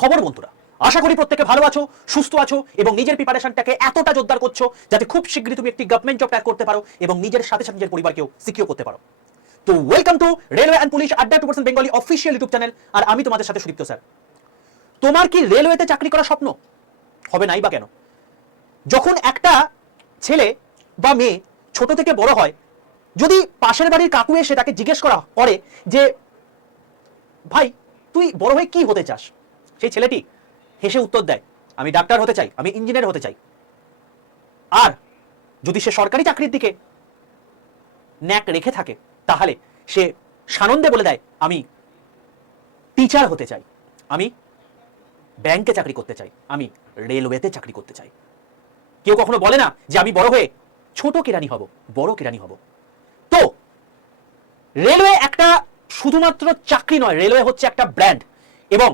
খবর বন্ধুরা? আশা করি প্রত্যেকে ভালো আছো, সুস্থ আছো এবং নিজের প্রিপারেশনটাকে এতটা জোরদার করছো যাতে খুব শীঘ্রই তুমি একটি গভর্নমেন্ট জব ক্র্যাক করতে পারো এবং নিজের সাথে সাথে নিজের পরিবারকেও সিকিউর করতে পারো। তো welcome to railway and police আড্ডা 2% বেঙ্গলি অফিসিয়াল ইউটিউব চ্যানেল। আর আমি তোমাদের সাথে সুদীপ্ত স্যার। তোমার কি রেলওয়েতে চাকরি করার স্বপ্ন? হবে নাই বা কেন? যখন একটা ছেলে বা মেয়ে ছোট থেকে বড় হয়, যদি পাশের বাড়ির কাকু এসে তাকে জিজ্ঞেস করা করে যে ভাই তুই বড় হয়ে কি হতে চাস, সেই ছেলেটি হেসে উত্তর দেয় আমি ডাক্তার হতে চাই, আমি ইঞ্জিনিয়ার হতে চাই। আর যদি সে সরকারি চাকরির দিকে ন্যাক রেখে থাকে তাহলে সে সানন্দে বলে দেয় আমি টিচার হতে চাই, আমি ব্যাংকে চাকরি করতে চাই, আমি রেলওয়েতে চাকরি করতে চাই। কেউ কখনো বলে না যে আমি বড় হয়ে ছোট কেরানি হব, বড় কেরানি হব। তো রেলওয়ে একটা শুধুমাত্র চাকরি নয়, রেলওয়ে হচ্ছে একটা ব্র্যান্ড এবং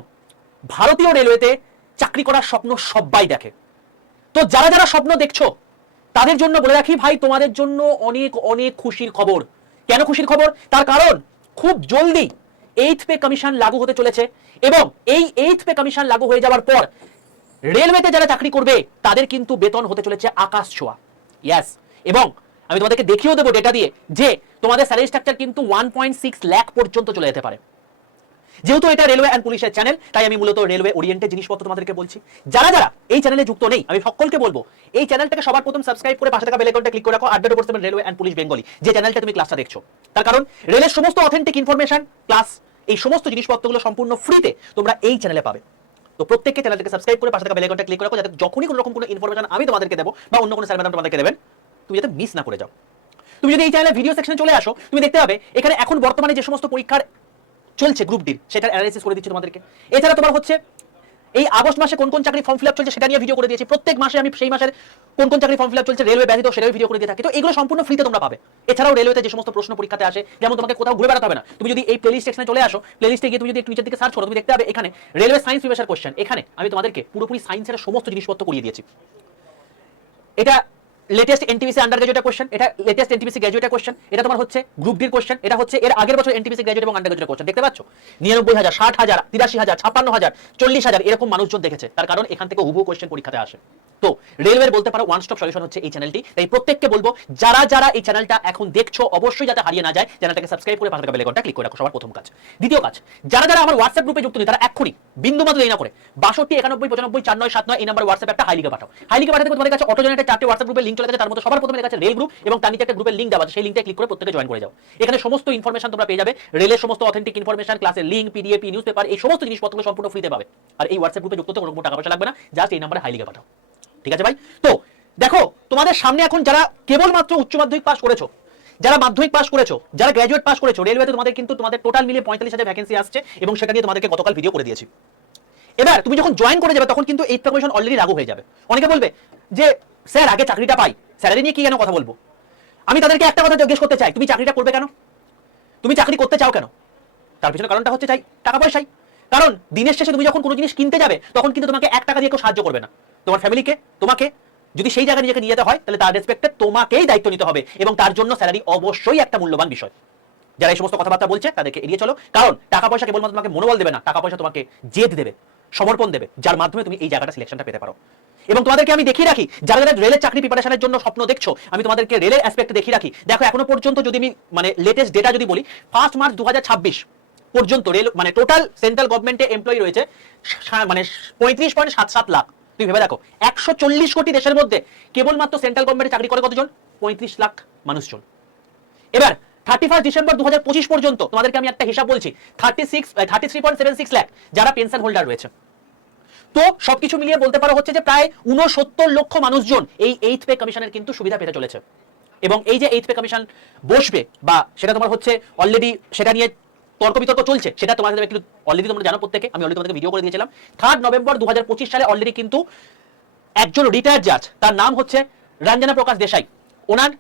ভারতীয় রেলওয়েতে চাকরি করার স্বপ্ন সবাই দেখে। তো যারা যারা স্বপ্ন দেখছো তাদের জন্য বলে রাখি ভাই, তোমাদের জন্য অনেক অনেক খুশির খবর। কেন খুশির খবর? তার কারণ খুব জলদি 8th পে কমিশন লাগু হতে চলেছে এবং এই 8th পে কমিশন লাগু হয়ে যাওয়ার পর রেলওয়েতে যারা চাকরি করবে তাদের কিন্তু বেতন হতে চলেছে আকাশ ছোঁয়া। ইয়েস, এবং আমি তোমাদেরকে দেখিয়েও দেবো ডেটা দিয়ে যে তোমাদের স্যালারি স্ট্রাকচার কিন্তু 1.6 লাখ পর্যন্ত চলে যেতে পারে। যেহেতু এটা রেলওয়ে অ্যান্ড পুলিশের চ্যানেল, তাই আমি মূলত রেলওয়ে ওরিয়েন্টেড জিনিসপত্র তোমাদেরকে বলছি। যারা যারা এই চ্যানেলে যুক্ত নেই, আমি সকলকে বলবো এই চ্যানেলটাকে সবার প্রথম সাবস্ক্রাইব করে পাশে থাকা বেল আইকনটা ক্লিক করে রাখো। আড্ডা 2% রেলওয়ে অ্যান্ড পুলিশ বেঙ্গলি যে চ্যানেলটা তুমি ক্লাসটা দেখছো, তার কারণ রেলের সমস্ত অথেন্টিক ইনফরমেশন ক্লাস এই সমস্ত জিনিসপত্রগুলো সম্পূর্ণ ফ্রিতে তোমরা এই চ্যানেলে পাবে। তো প্রত্যেককে চ্যানেলটাকে সাবস্ক্রাইব করে পাশে থাকা বেল আইকনটা ক্লিক করে রাখো, যাতে যখনই কোনো রকম কোনো ইনফরমেশন আমি তোমাদেরকে দেবো বা অন্য কোনো স্যার ম্যাডাম তোমাদেরকে দেবেন, তুমি যাতে মিস না করে যাও। তুমি যদি এই চ্যানেলের ভিডিও সেকশনে চলে আসো, তুমি দেখতে পাবে এখানে এখন বর্তমানে যে সমস্ত পরীক্ষার চলছে গ্রুপ ডির, সেটার অ্যানালাইসিস করে দিচ্ছি তোমাদেরকে। এছাড়া তোমার হচ্ছে এই আগস্ট মাসে কোন কোন চাকরি ফর্ম ফিল আপ চলছে সেটা নিয়ে ভিডিও করে দিয়েছি। প্রত্যেক মাসে আমি সেই মাসের কোন কোন চাকরি ফর্ম ফিল আপ চলছে রেলওয়ে ব্যতীত সেটাও ভিডিও করে দিয়ে থাকি। তো এগুলো সম্পূর্ণ ফ্রিতে তোমরা পাবে। এছাড়াও রেলওয়েতে যে সমস্ত প্রশ্ন পরীক্ষাতে আসে, যেমন তোমাকে কোথাও ঘুরে বেড়াতে হবে না, তুমি যদি এই প্লেলিস্ট সেকশনে চলে আসো, প্লেলিস্টে গিয়ে তুমি যদি একটু নিচের দিকে সার্চ করো, তুমি দেখতে পাবে এখানে রেলওয়ে সায়েন্স প্রিভিয়াস কোশ্চেন। এখানে আমি তোমাদেরকে পুরোপুরি সায়েন্সের সমস্ত জিনিসপত্র করিয়ে দিয়েছি। এটা latest NTPC under graduate question, এটা লেটেস্ট এনটিপিসি গ্রাজুয়েট কোশ্চেন, এটা তোমার হচ্ছে গ্রুপ ডির কোশ্চেন, এটা হচ্ছে এর আগের বছর এনটিপিসি গ্রাজুয়েট এবং আন্ডার গ্রাজুয়েট কোশ্চেন। দেখতে পাচ্ছ 99,000, 60,000, 83,000, 56,000, 40,000 এরকম মানুষজন দেখেছে। তার কারণ এখান থেকে হুবহু কোশ্চেন পরীক্ষাতে আসে। তো রেলওয়ের বলতে পারো ওয়ান স্টপ সলিউশন হচ্ছে এই চ্যানেলটি। তাই প্রত্যেককে বলবো যারা যারা এই চ্যানেলটা এখন দেখছো অবশ্যই যাতে হারিয়ে না যায়, চ্যানেলটাকে সাবস্ক্রাইব করে পাশে থাকা বেল আইকনটা ক্লিক করে রাখো, সবার প্রথম কাজ। দ্বিতীয় কাজ, যারা যারা আমার হোয়াটসঅ্যাপ গ্রুপে যুক্ত নেই তারা এক্ষুনি বিন্দুমাত্র দেরি না করে 62 91 95 4979 এই নাম্বার হোয়াটসঅ্যাপ একটা হাই লিখে পাঠাও। হাই লিখে পাঠাতে তোমাদের কাছে অটো জেনারেটর 4টে হোয়াটসঅ্যাপ গ্রুপের লিংক চলে গেছে। তার মধ্যে সবার প্রথমে লেখা আছে রেল গ্রুপ এবং তার নিচে একটা গ্রুপের লিংক দেওয়া আছে, সেই লিংকটা ক্লিক করে প্রত্যেকে জয়েন করে যাও। এখানে সমস্ত ইনফরমেশন তোমরা পেয়ে যাবে, রেলের সমস্ত অথেন্টিক ইনফরমেশন, ক্লাসের লিংক, পিডিএফ, নিউজ পেপার, এই সমস্ত জিনিসপত্রগুলো সম্পূর্ণ ফ্রিতে পাবে। আর এই হোয়াটসঅ্যাপ গ্রুপে যুক্ত হতে কোনো টাকা পয়সা লাগবে না, জাস্ট এই নাম্বারে হাই লিখে পাঠাও। ঠিক আছে ভাই? তো দেখো তোমাদের সামনে এখন যারা কেবলমাত্র উচ্চ মাধ্যমিক পাস করেছো, যারা মাধ্যমিক পাস করেছো, যারা গ্র্যাজুয়েট পাস করেছো, রেলওয়েতে তোমাদের কিন্তু তোমাদের টোটাল মিলিয়ে 45,000 ভ্যাকেন্সি আসছে এবং সেটা নিয়ে তোমাদেরকে গতকাল ভিডিও করে দিয়েছি। এবার তুমি যখন জয়েন করে যাবে তখন কিন্তু এই কমিশন অলরেডি লাগু হয়ে যাবে। অনেকে বলবে যে স্যার আগে চাকরিটা পাই, স্যালারি নিয়ে কি কেন কথা বলবো? আমি তাদেরকে একটা কথা জিজ্ঞেস করতে চাই, তুমি চাকরিটা করবে কেন? তুমি চাকরি করতে চাও কেন? তার পিছনে কারণটা হচ্ছে চাই টাকা পয়সাই। কারণ দিনের শেষে তুমি যখন কোনো জিনিস কিনতে যাবে তখন কিন্তু তোমাকে 1 টাকা দিয়ে কেউ সাহায্য করবে না। তোমার ফ্যামিলিকে, তোমাকে যদি সেই জায়গায় নিজেকে নিয়ে যেতে হয় তাহলে তার রেসপেক্টে তোমাকেই দায়িত্ব নিতে হবে এবং তার জন্য স্যালারি অবশ্যই একটা মূল্যবান বিষয়। যারা এই সমস্ত কথাবার্তা বলছে তাদেরকে এড়িয়ে চলো, কারণ টাকা পয়সা কেবলমাত্র তোমাকে মনোবল দেবে না, টাকা পয়সা তোমাকে জেদ দেবে, সমর্পণ দেবে, যার মাধ্যমে তুমি এই জায়গাটা সিলেকশনটা পেতে পারো। এবং তোমাদেরকে আমি দেখিয়ে রাখি, যারা যারা রেলের চাকরি প্রিপারেশনের জন্য স্বপ্ন দেখছো, আমি তোমাদেরকে রেলের অ্যাসপেক্টে দেখিয়ে রাখি। দেখো এখনো পর্যন্ত যদি আমি মানে লেটেস্ট ডেটা যদি বলি, 1 মার্চ 2026 পর্যন্ত রেল মানে টোটাল সেন্ট্রাল গভর্নমেন্টে এমপ্লয়ি রয়েছে মানে 35.77 লাখ। তুমি ভেবে দেখো 140 কোটি দেশের মধ্যে কেবলমাত্র সেন্ট্রাল গভর্নমেন্টে চাকরি করে কতজন? 35 লাখ মানুষজন। এবার 31 ডিসেম্বর 2025 পর্যন্ত তোমাদেরকে আমি একটা হিসাব বলছি, 33.76 লাখ যারা পেনশন হোল্ডার রয়েছে। তো সবকিছু মিলিয়ে বলতে পারো হচ্ছে যে প্রায় 69 লক্ষ মানুষজন এই 8th পে কমিশনের কিন্তু সুবিধা পেতে চলেছে। এবং এই যে 8th পে কমিশন বসবে বা সেটা তোমার হচ্ছে অলরেডি সেটা নিয়ে তর্ক বিতর্ক চলছে, সেটা তোমাদের একটু অলরেডি তোমরা জানো প্রত্যেকে, আমি অলরেডি তোমাদেরকে ভিডিও করে দিয়েছিলাম। 3 নভেম্বর 2025 সালে অলরেডি কিন্তু একজন রিটায়ার্ড জাজ, তার নাম হচ্ছে রঞ্জনা প্রকাশ দেশাই, ওনার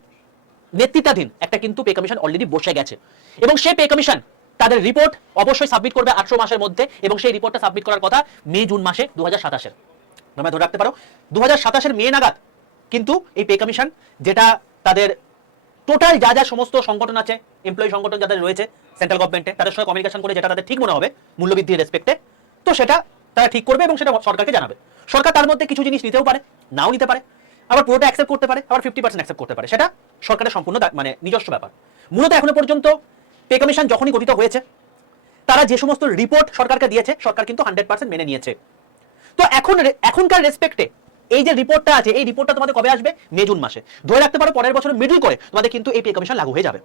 নেতৃত্বাধীন একটা কিন্তু পে কমিশন অলরেডি বসে গেছে এবং সেই পে কমিশন তাদের রিপোর্ট অবশ্যই সাবমিট করবে 18 মাসের মধ্যে এবং সেই রিপোর্টটা সাবমিট করার কথা মে জুন মাসে 2027 তোমরা ধরে রাখতে পারো 2027 মে নাগাদ কিন্তু এই পে কমিশন, যেটা তাদের টোটাল যা যা সমস্ত সংগঠন আছে, এমপ্লয়ি সংগঠন যাদের রয়েছে সেন্ট্রাল গভর্নমেন্টে, তাদের সঙ্গে কমিউনিকেশন করে যেটা তাদের ঠিক মনে হবে মূল্যবৃদ্ধির রেসপেক্টে, তো সেটা তারা ঠিক করবে এবং সেটা সরকারকে জানাবে। সরকার তার মধ্যে কিছু জিনিস নিতেও পারে, নাও নিতে পারে, আবার পুরোটা অ্যাকসেপ্ট করতে পারে, আবার 50% অ্যাকসেপ্ট করতে পারে। সেটা সরকারের সম্পূর্ণ মানে নিজস্ব ব্যাপার। মূলত এখনো পর্যন্ত পে কমিশন যখনই গঠিত হয়েছে, তারা যে সমস্ত রিপোর্ট সরকারকে দিয়েছে, সরকার কিন্তু 100% মেনে নিয়েছে। তো এখনকার রেসপেক্টে এই যে রিপোর্টটা আছে, এই রিপোর্টটা তোমাদের কবে আসবে? মে জুন মাসে। ধরে রাখতে পারো পরের বছর মিডল করে তোমাদের কিন্তু এই পে কমিশন লাগু হয়ে যাবে।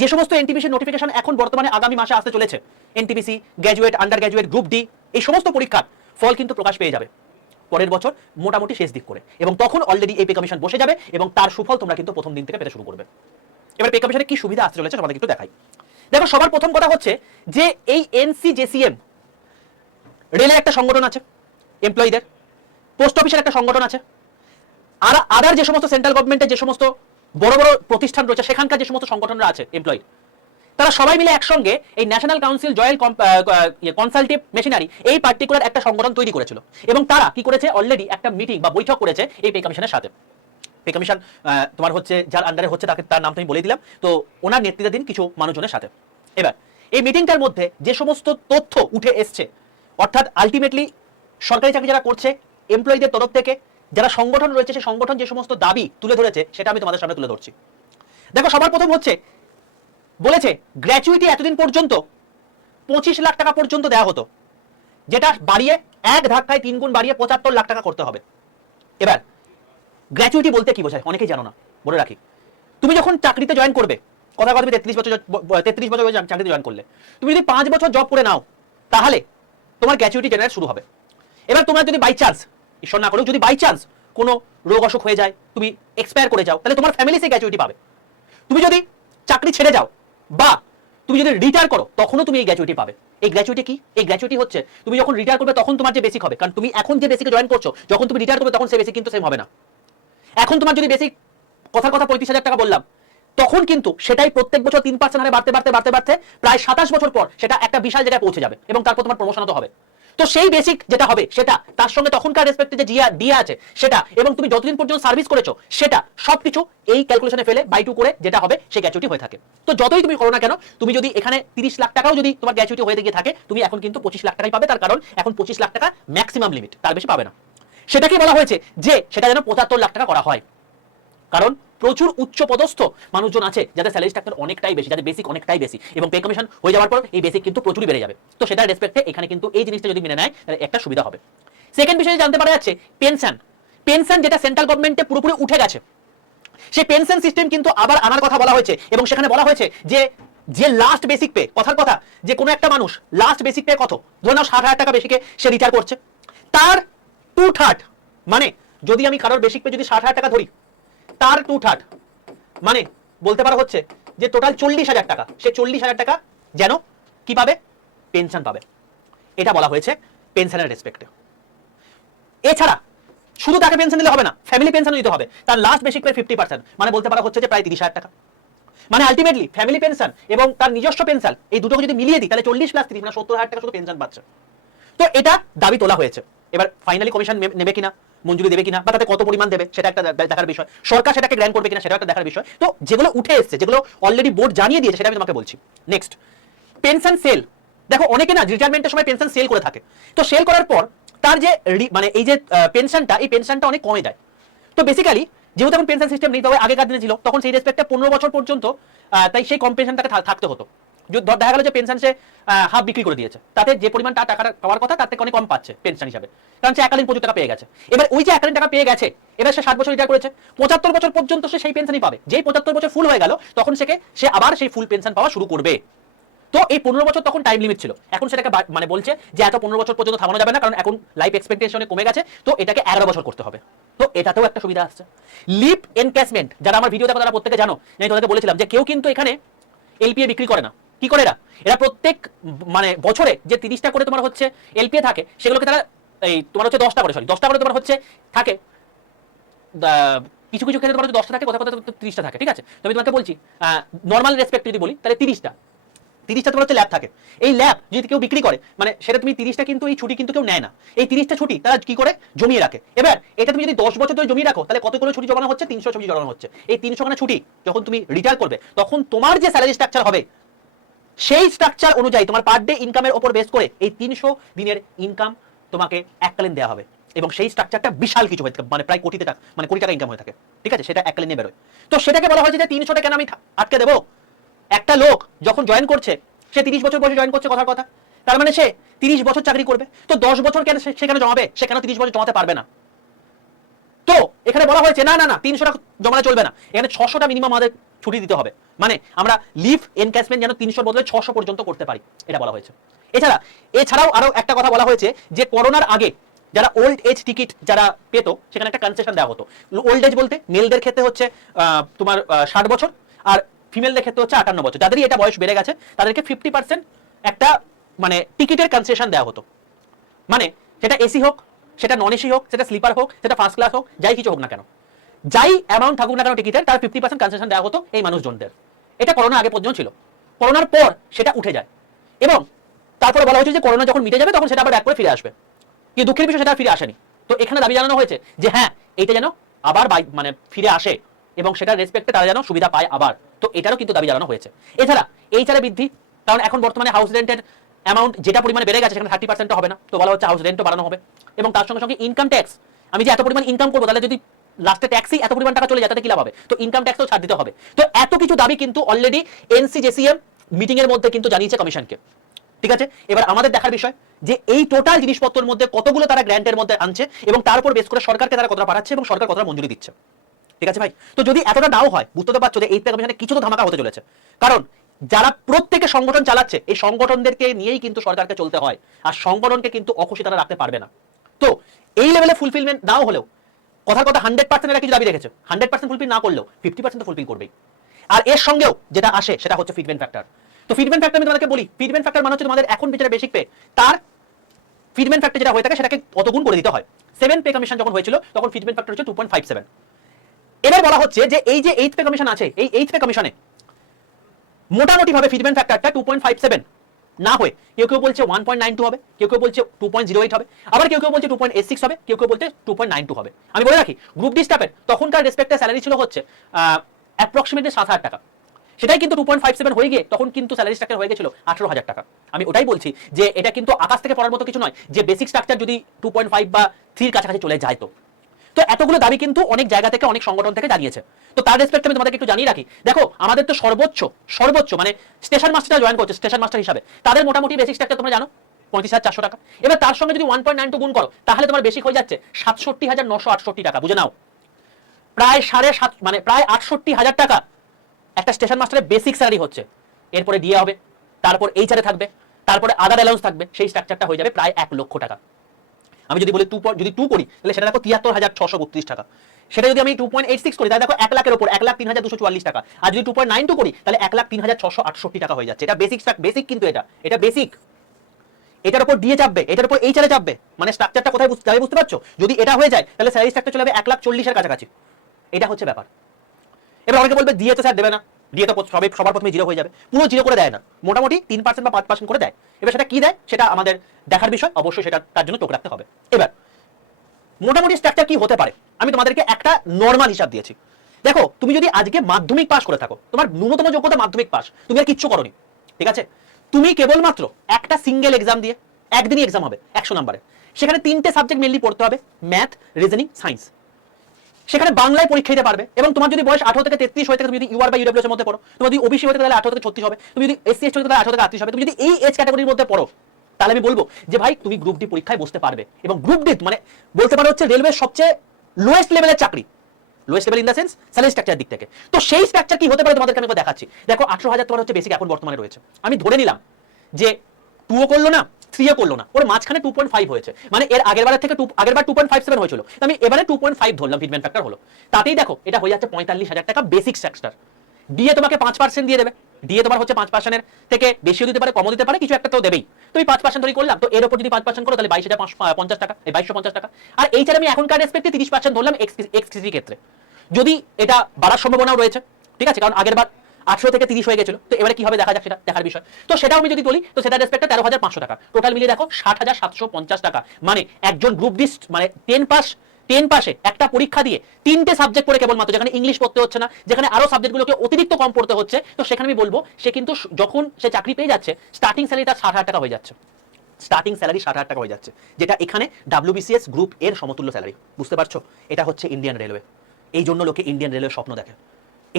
যে সমস্ত এনটিপিসি নোটিফিকেশন এখন বর্তমানে আগামী মাসে আসতে চলেছে, NTPC, graduate, under graduate, group D, এই সমস্ত পরীক্ষার ফল কিন্তু প্রকাশ পেয়ে যাবে পরের বছর মোটামুটি শেষ দিক করে, এবং তখন অলরেডি এই পে কমিশন বসে যাবে এবং তার সুফল তোমরা কিন্তু প্রথম দিন থেকে পেতে শুরু করবে। এবার পে কমিশনে কি সুবিধা আসতে চলেছে তোমাদের একটু দেখাই। দেখো, সবার প্রথম কথা হচ্ছে যে এই এনসিজেসিএম, রেলের একটা সংগঠন আছে এমপ্লয়ীদের, পোস্ট অফিসের একটা সংগঠন আছে, আর আদার যে সমস্ত সেন্ট্রাল গভর্নমেন্টের যে সমস্ত বড় বড় প্রতিষ্ঠান রয়েছে সেখানকার যে সমস্ত সংগঠনরা আছে এমপ্লয়ি, তারা সবাই মিলে একসঙ্গে এই national council joint consultative machinery এই পার্টিকুলার একটা সংগঠন তৈরি করেছিল, এবং তারা কি করেছে, অলরেডি একটা মিটিং বা বৈঠক করেছে এই পে কমিশনের সাথে। পে কমিশন তোমার হচ্ছে যার আন্ডারে হচ্ছে, তার নাম তুমি বলে দিলাম, তো ওনার নেতৃত্বাধীন কিছু মানুষজনের সাথে। এবার এই মিটিংটার মধ্যে যে সমস্ত তথ্য উঠে এসছে, অর্থাৎ আলটিমেটলি সরকারি চাকরি যারা করছে এমপ্লয়ীদের তরফ থেকে যারা সংগঠন রয়েছে, সেই সংগঠন যে সমস্ত দাবি তুলে ধরেছে সেটা আমি তোমাদের সামনে তুলে ধরছি। দেখো, সবার প্রথম হচ্ছে বলেছে গ্র্যাচুইটি এতদিন পর্যন্ত 25 লাখ টাকা পর্যন্ত দেওয়া হতো, যেটা বাড়িয়ে এক ধাক্কায় 3 গুণ বাড়িয়ে 75 লাখ টাকা করতে হবে। এবার গ্র্যাচুইটি বলতে কি বোঝায় অনেকেই জানো না, বলে রাখি। তুমি যখন চাকরিতে জয়েন করবে, কথা কথা তুমি 33 বছর চাকরিতে জয়েন করলে, তুমি যদি 5 বছর জব করে নাও, তাহলে তোমার গ্র্যাচুইটি জেনারেট শুরু হবে। এবার তোমার যদি বাই চান্স, ঈশ্বর না করুক, যদি বাই চান্স কোনো রোগ অসুখ হয়ে যায়, তুমি এক্সপায়ার করে যাও, তাহলে তোমার ফ্যামিলি সেই গ্র্যাচুইটি পাবে। তুমি যদি চাকরি ছেড়ে যাও বা তুমি যদি রিটায়ার করো, তখনও তুমি এই গ্র্যাচুইটি পাবে। এই গ্র্যাচুইটি কি? এই গ্র্যাচুইটি হচ্ছে তুমি যখন রিটায়ার করবে তখন তোমার যে বেসিক হবে, কারণ তুমি এখন যে বেসিকে জয়েন করছো, যখন তুমি রিটায়ার করবে তখন সেই বেসিক কিন্তু সেম হবে না। এখন তোমার যদি বেসিক কথার কথা 35,000 টাকা বললাম, তখন কিন্তু সেটাই প্রত্যেক বছর 3% হারে বাড়তে বাড়তে বাড়তে বাড়তে প্রায় 27 বছর পর সেটা একটা বিশাল জায়গায় পৌঁছে যাবে, এবং তারপর তোমার প্রমোশন তো হবে। তো সেই বেসিক যেটা হবে সেটা, তার সঙ্গে তখনকার রেসপেক্টে যে ডিএ আছে সেটা, এবং তুমি যতদিন পর্যন্ত সার্ভিস করেছো সেটা, সবকিছু এই ক্যালকুলেশনে ফেলে বাই 2 করে যেটা হবে সেই গ্র্যাচুইটি হয়ে থাকে। তো যতই তুমি করো না কেন, তুমি যদি এখানে 30 লাখ টাকাও যদি তোমার গ্র্যাচুইটি হয়ে গিয়ে থাকে, তুমি এখন কিন্তু 25 লাখ টাকাই পাবে, তার কারণ এখন 25 লাখ টাকা ম্যাক্সিমাম লিমিট, তার বেশি পাবে না। সেটাকে বলা হয়েছে যে সেটা যেন 75 লাখ টাকা করা হয়, কারণ প্রচুর উচ্চ পদস্থ মানুষজন আছে যাদের স্যালারি স্ট্রাকচার অনেকটাই বেশি, যাদের বেসিক অনেকটাই বেশি, এবং পে কমিশন হয়ে যাওয়ার পর এই বেসিক কিন্তু প্রচুরই বেড়ে যাবে। তো সেটার রেসপেক্টে এখানে কিন্তু এই জিনিসটা যদি মেনে নেয় তাহলে একটা সুবিধা হবে। সেকেন্ড বিষয়ে জানতে পারা যাচ্ছে পেনশন, যেটা সেন্ট্রাল গভর্নমেন্টে পুরোপুরি উঠে গেছে, সেই পেনশন সিস্টেম কিন্তু আবার আনার কথা বলা হয়েছে, এবং সেখানে বলা হয়েছে যে লাস্ট বেসিক পে, কথার কথা যে কোনো একটা মানুষ লাস্ট বেসিক পে কত, ধরে নাও 60,000 টাকা বেসিকে সে রিটায়ার করছে, তার 2/3, মানে যদি আমি কারোর বেসিক পে যদি 60,000 টাকা ধরি, তার 2/3 মানে বলতে পারা হচ্ছে যে টোটাল 40,000 টাকা, সে 40,000 টাকা যেন কি পাবে, পেনশন পাবে। এটা বলা হয়েছে পেনশনের রেসপেক্টে। এছাড়া শুধু তাকে পেনশন দিলে হবে না, ফ্যামিলি পেনশন দিতে হবে, তার লাস্ট বেসিক পে 50%, মানে বলতে পারা হচ্ছে যে প্রায় 30,000 টাকা। মানে আলটিমেটলি ফ্যামিলি পেনশন এবং তার নিজস্ব পেনশন এই দুটোকে যদি মিলিয়ে দিই তাহলে 40 + 30 মানে 70,000 টাকা শুধু পেনশন পাচ্ছে। তো এটা দাবি তোলা হয়েছে। এবার ফাইনালি কমিশন নেবে কিনা, মঞ্জুরি দেবে কিনা, বা তাতে কত পরিমাণ দেবে সেটা একটা দেখার বিষয়, সরকার সেটাকে গ্র্যান্ট করবে কিনা সেটা একটা দেখার বিষয়। তো যেগুলো উঠে এসেছে, যেগুলো অলরেডি বোর্ড জানিয়ে দিয়েছে, সেটা আমি তোমাকে বলছি। Next, pension cell. দেখো, অনেকে না রিটায়ারমেন্টের সময় পেনশন সেল করে থাকে, তো সেল করার পর তার যে মানে এই যে পেনশনটা, এই পেনশনটা অনেক কমে যায়। তো বেসিক্যালি যেহেতু এখন পেনশন সিস্টেম নেই, তবে আগেকার দিনে ছিল, তখন সেই রেসপেক্টে 15 বছর পর্যন্ত তাই সেই কম্পেনশনটাকে থাকতে হতো। দেখা গেল যে পেনশন সে হাফ বিক্রি করে দিয়েছে, তাতে যে পরিমাণ টাকা পাওয়ার কথা তার থেকে অনেক কম পাচ্ছে পেনশন হিসাবে, কারণ সে একালীন প্রচুর টাকা পেয়ে গেছে। এবার ওই যে একালীন টাকা পেয়ে গেছে, এবার সে 60 বছর রিটায়ার করেছে, 75 বছর পর্যন্ত সে সেই পেনশনই পাবে। যেই 75 বছর ফুল হয়ে গেল, তখন সে আবার সেই ফুল পেনশন পাওয়া শুরু করবে। তো এই 15 বছর তখন টাইম লিমিট ছিল, এখন সেটাকে মানে বলছে যে এত 15 বছর পর্যন্ত থামানো যাবে না, কারণ এখন লাইফ এক্সপেক্টেশনে কমে গেছে, তো এটাকে 11 বছর করতে হবে। তো এটাতেও একটা সুবিধা আসছে। লিপ এনক্যাশমেন্ট, যারা আমার ভিডিও দেখো তারা প্রত্যেকে জানো, আমি তোমাদেরকে বলেছিলাম যে কেউ কিন্তু এখানে এলপিএ বিক্রি করে না। কি করে এরা প্রত্যেক মানে বছরে যে 30টা করে তোমার হচ্ছে এলপিএ থাকে, সেগুলোকে তারা এই তোমার হচ্ছে 10টা করে তোমার হচ্ছে থাকে, কিছু কিছু ক্ষেত্রে তোমার 10টা থাকে, কোথাও 30টা থাকে, ঠিক আছে। তো আমি তোমাকে বলছি নর্মাল রেসপেক্ট যদি বলি তাহলে 30টা তোমার হচ্ছে ল্যাব থাকে। এই ল্যাব যদি কেউ বিক্রি করে, মানে সেটা তুমি 30টা কিন্তু এই ছুটি কিন্তু কেউ নেয় না, এই 30টা ছুটি তারা কি করে জমিয়ে রাখে। এবার এটা তুমি যদি 10 বছর ধরে জমিয়ে রাখো, তাহলে কতগুলো ছুটি জমানো হচ্ছে, 300 ছুটি জমানো হচ্ছে। এই 300 খানা ছুটি যখন তুমি রিটায়ার করবে, তখন তোমার যে স্যালারি স্ট্রাকচার হবে সেই স্ট্রাকচার অনুযায়ী তোমার পার ডে ইনকামের উপর বেস করে এই 300 দিনের ইনকাম তোমাকে এককালীন দেওয়া হবে, এবং সেই স্ট্রাকচারটা বিশাল কিছু হয়ে থাকে, মানে প্রায় কোটি টাকা ইনকাম হয়ে থাকে, ঠিক আছে, সেটা এককালীনে বেরোয়। তো সেটাকে বলা হয়েছে যে 300 কেন আমি আটকে দেবো? একটা লোক যখন জয়েন করছে, সে 30 বছর বয়সে জয়েন করছে, কথার কথা, তার মানে সে 30 বছর চাকরি করবে, তো 10 বছর কেন সে কেন জমাবে? সে কেন 30 বছর জমাতে পারবে না? তো এখানে বলা হয়েছে না না না 300টা জমালে চলবে না, এখানে 600টা মিনিমাম আমাদের ছুটি দিতে হবে, মানে আমরা লিভ এনক্যাশমেন্ট যেন 300 বদলে 600 পর্যন্ত করতে পারি, এটা বলা হয়েছে। এছাড়াও আরো একটা কথা বলা হয়েছে যে করোনার আগে যারা ওল্ড এজ টিকিট যারা পেত, সেখানে একটা কনসেশন দেওয়া হতো। ওল্ড এজ বলতে মেলদের ক্ষেত্রে হচ্ছে তোমার 60 বছর, আর ফিমেলদের ক্ষেত্রে হচ্ছে 58 বছর। যাদেরই এটা বয়স বেড়ে গেছে তাদেরকে 50% একটা মানে টিকিটের কনসেশন দেওয়া হতো, মানে সেটা এসি হোক, সেটা নন এসি হোক, সেটা স্লিপার হোক, সেটা ফার্স্ট ক্লাস হোক, যাই কিছু হোক না কেন, যাই অ্যামাউন্ট থাকুক না কেন টিকিটের, তার 50% কনসেশন দেওয়া হতো এই মানুষজনদের। এটা করোনা আগে পর্যন্ত ছিল, করোনার পর সেটা উঠে যায়, এবং তারপরে বলা হয়েছে যে করোনা যখন মিটে যাবে তখন সেটা আবার ব্যাক করে ফিরে আসবে। কিন্তু দুঃখের বিষয় সেটা ফিরে আসেনি। তো এখানে দাবি জানানো হয়েছে যে হ্যাঁ, এইটা যেন আবার মানে ফিরে আসে, এবং সেটা রেসপেক্টে তারা যেন সুবিধা পায় আবার। তো এটারও কিন্তু দাবি জানানো হয়েছে। এছাড়া এইচআরে বৃদ্ধি, কারণ এখন বর্তমানে হাউস রেন্টের অ্যামাউন্ট যেটা পরিমাণে বেড়ে গেছে, সেখানে 30% হবে না, তো বলা হচ্ছে হাউস রেন্টও বাড়ানো হবে। এবং তার সঙ্গে সঙ্গে ইনকাম ট্যাক্স, আমি যে এত পরিমাণ ইনকাম করবো, তাহলে যদি লাস্টে ট্যাক্সই এত পরিমাণ টাকা চলে যায় তাতে কি লাভ হবে? তো ইনকাম ট্যাক্সও ছাড় দিতে হবে। তো এত কিছু দাবি কিন্তু অলরেডি এনসিজেসিএম মিটিং এর মধ্যে কিন্তু জানিয়েছে কমিশনকে, ঠিক আছে। এবার আমাদের দেখার বিষয় যে এই টোটাল জিনিসপত্রের মধ্যে কতগুলো তারা গ্র্যান্টের মধ্যে আনছে, এবং তার উপর বেস করে সরকারকে তারা কতটা পাঠাচ্ছে এবং সরকার কতটা মঞ্জুরি দিচ্ছে, ঠিক আছে ভাই। তো যদি এতটা নাও হয়, বুঝতে তো পারছো যে এই কমিশনে কিছু তো ধামাকা হতে চলেছে, কারণ যারা প্রত্যেকে সংগঠন চালাচ্ছে, এই সংগঠনদেরকে নিয়েই কিন্তু সরকারকে চলতে হয়, আর সংগঠনকে কিন্তু অখুশি তারা রাখতে পারবে না। তো এই লেভেলে ফুলফিলমেন্ট নাও হলেও, কথার কথা 100% এরা কিছু দাবি রেখেছে, 100% ফুলফিল না করলেও 50% তো ফুলফিল করবেই। আর এর সঙ্গেও যেটা আসে সেটা হচ্ছে ফিটমেন্ট ফ্যাক্টর। তো ফিটমেন্ট ফ্যাক্টর আমি তোমাদেরকে বলি, ফিটমেন্ট ফ্যাক্টর মানে হচ্ছে তোমাদের এখন বিচারে বেসিক পে, তার ফিটমেন্ট ফ্যাক্টর যেটা হয়ে থাকে সেটাকে কত গুণ করে দিতে হয়। 7 পে কমিশন যখন হয়েছিল তখন ফিটমেন্ট ফ্যাক্টর হচ্ছে 2.57। এবার বলা হচ্ছে যে এই যে 8th পে কমিশন আছে, এই 8th পে কমিশনে মোটামুটি ভাবে ফিটমেন্ট ফ্যাক্টরটা 2.57 না হয়ে কেউ কেউ বলছে 1.92 হবে, কেউ কেউ বলছে 2.08 হবে, আবার কেউ কেউ বলছে 2.86 হবে, কেউ কেউ বলছে 2.92 হবে। আমি বলে রাখি, গ্রুপ ডি স্টাফের তখনকার রেসপেক্টে স্যালারি ছিল হচ্ছে অ্যাপ্রক্সিমেটলি 7,000 টাকা, সেটাই কিন্তু 2.57 হয়ে গিয়ে তখন কিন্তু স্যালারি স্ট্রাকচার হয়ে গেছিল 18,000 টাকা। আমি ওটাই বলছি যে এটা কিন্তু আকাশ থেকে পড়ার মতো কিছু নয়, যে বেসিক স্ট্রাকচার যদি 2.5 বা 3 এর কাছাকাছি চলে যায়। তো এতগুলো দাবি কিন্তু অনেক জায়গা থেকে, অনেক সংগঠন থেকে জানিয়েছে। তো তার রেসপেক্টে আমি তোমাদেরকে একটু জানিয়ে রাখি, দেখো আমাদের তো সর্বোচ্চ মানে স্টেশন মাস্টার জয়েন করছে, স্টেশন মাস্টার হিসাবে তাদের মোটামুটি বেসিক স্ট্রাকচার তোমরা জানো 35,400 টাকা। এবার তার সঙ্গে যদি 1.92 গুণ করো, তাহলে তোমার বেসিক হয়ে যাচ্ছে 67,968 টাকা। বুঝে নাও, প্রায় 7.5 মানে প্রায় 68,000 টাকা একটা স্টেশন মাস্টারের বেসিক স্যালারি হচ্ছে। এরপরে ডিএ হবে, তারপর এইচআরে থাকবে, তারপরে আদার অ্যালাউন্স থাকবে, সেই স্ট্রাকচারটা হয়ে যাবে প্রায় 1 লক্ষ টাকা। আমি যদি বলি যদি 2 করি তাহলে সেটা দেখো 73,632 টাকা। সেটা যদি আমি 2.86 করি তাহলে দেখো 1 লাখের উপর 1,03,244 টাকা। আর যদি 2.92 করি তাহলে 1,03,668 টাকা হয়ে যাচ্ছে। এটা বেসিক কিন্তু এটা বেসিক। এটার উপর দিয়ে চাপবে, এটার উপর এইচআরে চাপবে, মানে স্ট্রাকচারটা কোথায় যাবে বুঝতে পারছো? যদি এটা হয়ে যায় তাহলে স্যালারি স্ট্রাকচার চলে যাবে 1,40,000 এর কাছাকাছি। এটা হচ্ছে ব্যাপার। এবার অনেকে বলবে দিয়ে তো স্যার দেবে না, দিয়ে তো সবার প্রথমে জিরো হয়ে যাবে। পুরো জিরো করে দেয় না, মোটামুটি 3% বা 5% করে দেয়। এবার সেটা কি দেয় সেটা আমাদের দেখার বিষয়, অবশ্যই সেটা তার জন্য চোখ রাখতে হবে। এবার মোটামুটি স্ট্রাকচার কি হতে পারে, আমি তোমাদেরকে একটা নরমাল হিসাব দিয়েছি। দেখো, তুমি যদি আজকে মাধ্যমিক পাস করে থাকো, তোমার ন্যূনতম যোগ্যতা মাধ্যমিক পাস, তুমি আর কিচ্ছু করোনি, ঠিক আছে, তুমি কেবলমাত্র একটা সিঙ্গেল এক্সাম দিয়ে, একদিনই এক্সাম হবে 100 নম্বরে, সেখানে 3টে সাবজেক্ট মেনলি পড়তে হবে, ম্যাথ, রিজনিং, সায়েন্স। সেখানে বাংলায় পরীক্ষা দিতে পারবে, এবং তোমার যদি বয়স 18 থেকে 33 হয়ে থাকে, তুমি যদি ইউআর বা ইউডব্লিউএস এর মধ্যে পড়ো, তুমি যদি ওবিসি হয়ে থাকে তাহলে 18 থেকে 36 হবে, তুমি যদি এসসি এসটি হয়ে থাকে তাহলে 18 থেকে 38 হবে। তুমি যদি এই এজ ক্যাটাগরির মধ্যে পড়ো, তাহলে আমি বলবো যে ভাই তুমি গ্রুপ ডি পরীক্ষায় বসতে পারবে। এবং গ্রুপ ডি মানে বলতে পারো হচ্ছে রেলওয়ের সবচেয়ে লোয়েস্ট লেভেলের চাকরি, lowest level in the sense salary structure দিক থেকে। তো সেই স্ট্রাকচার কি হতে পারে তোমাদেরকে আমি দেখাচ্ছি। দেখো 18,000 তোমার হচ্ছে বেসিক এখন বর্তমানে রয়েছে। আমি ধরে নিলাম যে 2ও করলো না, 3ও করলো না, ওর মাঝখানে 2.5 হয়েছে, মানে এর আগেরবার থেকে আগেরবার 2.57 হয়েছিল, আমি এবারে 2.5 ধরলাম, ফিটমেন্ট ফ্যাক্টর হলো। তাতেই দেখো এটা হয়ে যাচ্ছে 45,000 টাকা বেসিক স্ট্রাকচার। ডিএ তোমাকে 5% দিয়ে দেবে, ডিএ তোমার হচ্ছে 5% থেকে বেশিও দিতে পারে, কমও দিতে পারে, কিছু একটা তো দেবেই। তুমি 5% ধরে করলাম, তো এর উপর যদি 5% করো তাহলে 22,550 টাকা, এই 2250 টাকা। আর এইটার আমি এখনকার রেসপেক্টে 30% ধরলাম এক্সসিসি ক্ষেত্রে, যদি এটা বাড়ার সম্ভাবনাও রয়েছে, ঠিক আছে, কারণ আগেরবার 18 থেকে 30 হয়ে গেছিল। তো এবারে কি হবে দেখা যাক, সেটা দেখার বিষয়। তো সেটাও আমি যদি বলি, তো সেটা রেসপেক্টে 13,500 টাকা, টোটাল মিলিয়ে দেখো 60,750 টাকা। মানে একজন গ্রুপ ডি মানে 10 পাস 10 পাশে একটা পরীক্ষা দিয়ে 3টে সাবজেক্ট পড়ে কেবলমাত্র, যেখানে ইংলিশ পড়তে হচ্ছে না, যেখানে আরো সাবজেক্টগুলোকে অতিরিক্ত কম পড়তে হচ্ছে, তো সেখানে আমি বলবো সে কিন্তু যখন সে চাকরি পেয়ে যাচ্ছে স্টার্টিং স্যালারি তার 60,000 টাকা হয়ে যাচ্ছে, স্টার্টিং স্যালারি 60,000 টাকা হয়ে যাচ্ছে, যেটা এখানে WBCS গ্রুপ এর সমতুল্য স্যালারি। বুঝতে পারছো? এটা হচ্ছে ইন্ডিয়ান রেলওয়ে, এই জন্য লোকে ইন্ডিয়ান রেলওয়ে স্বপ্ন দেখে।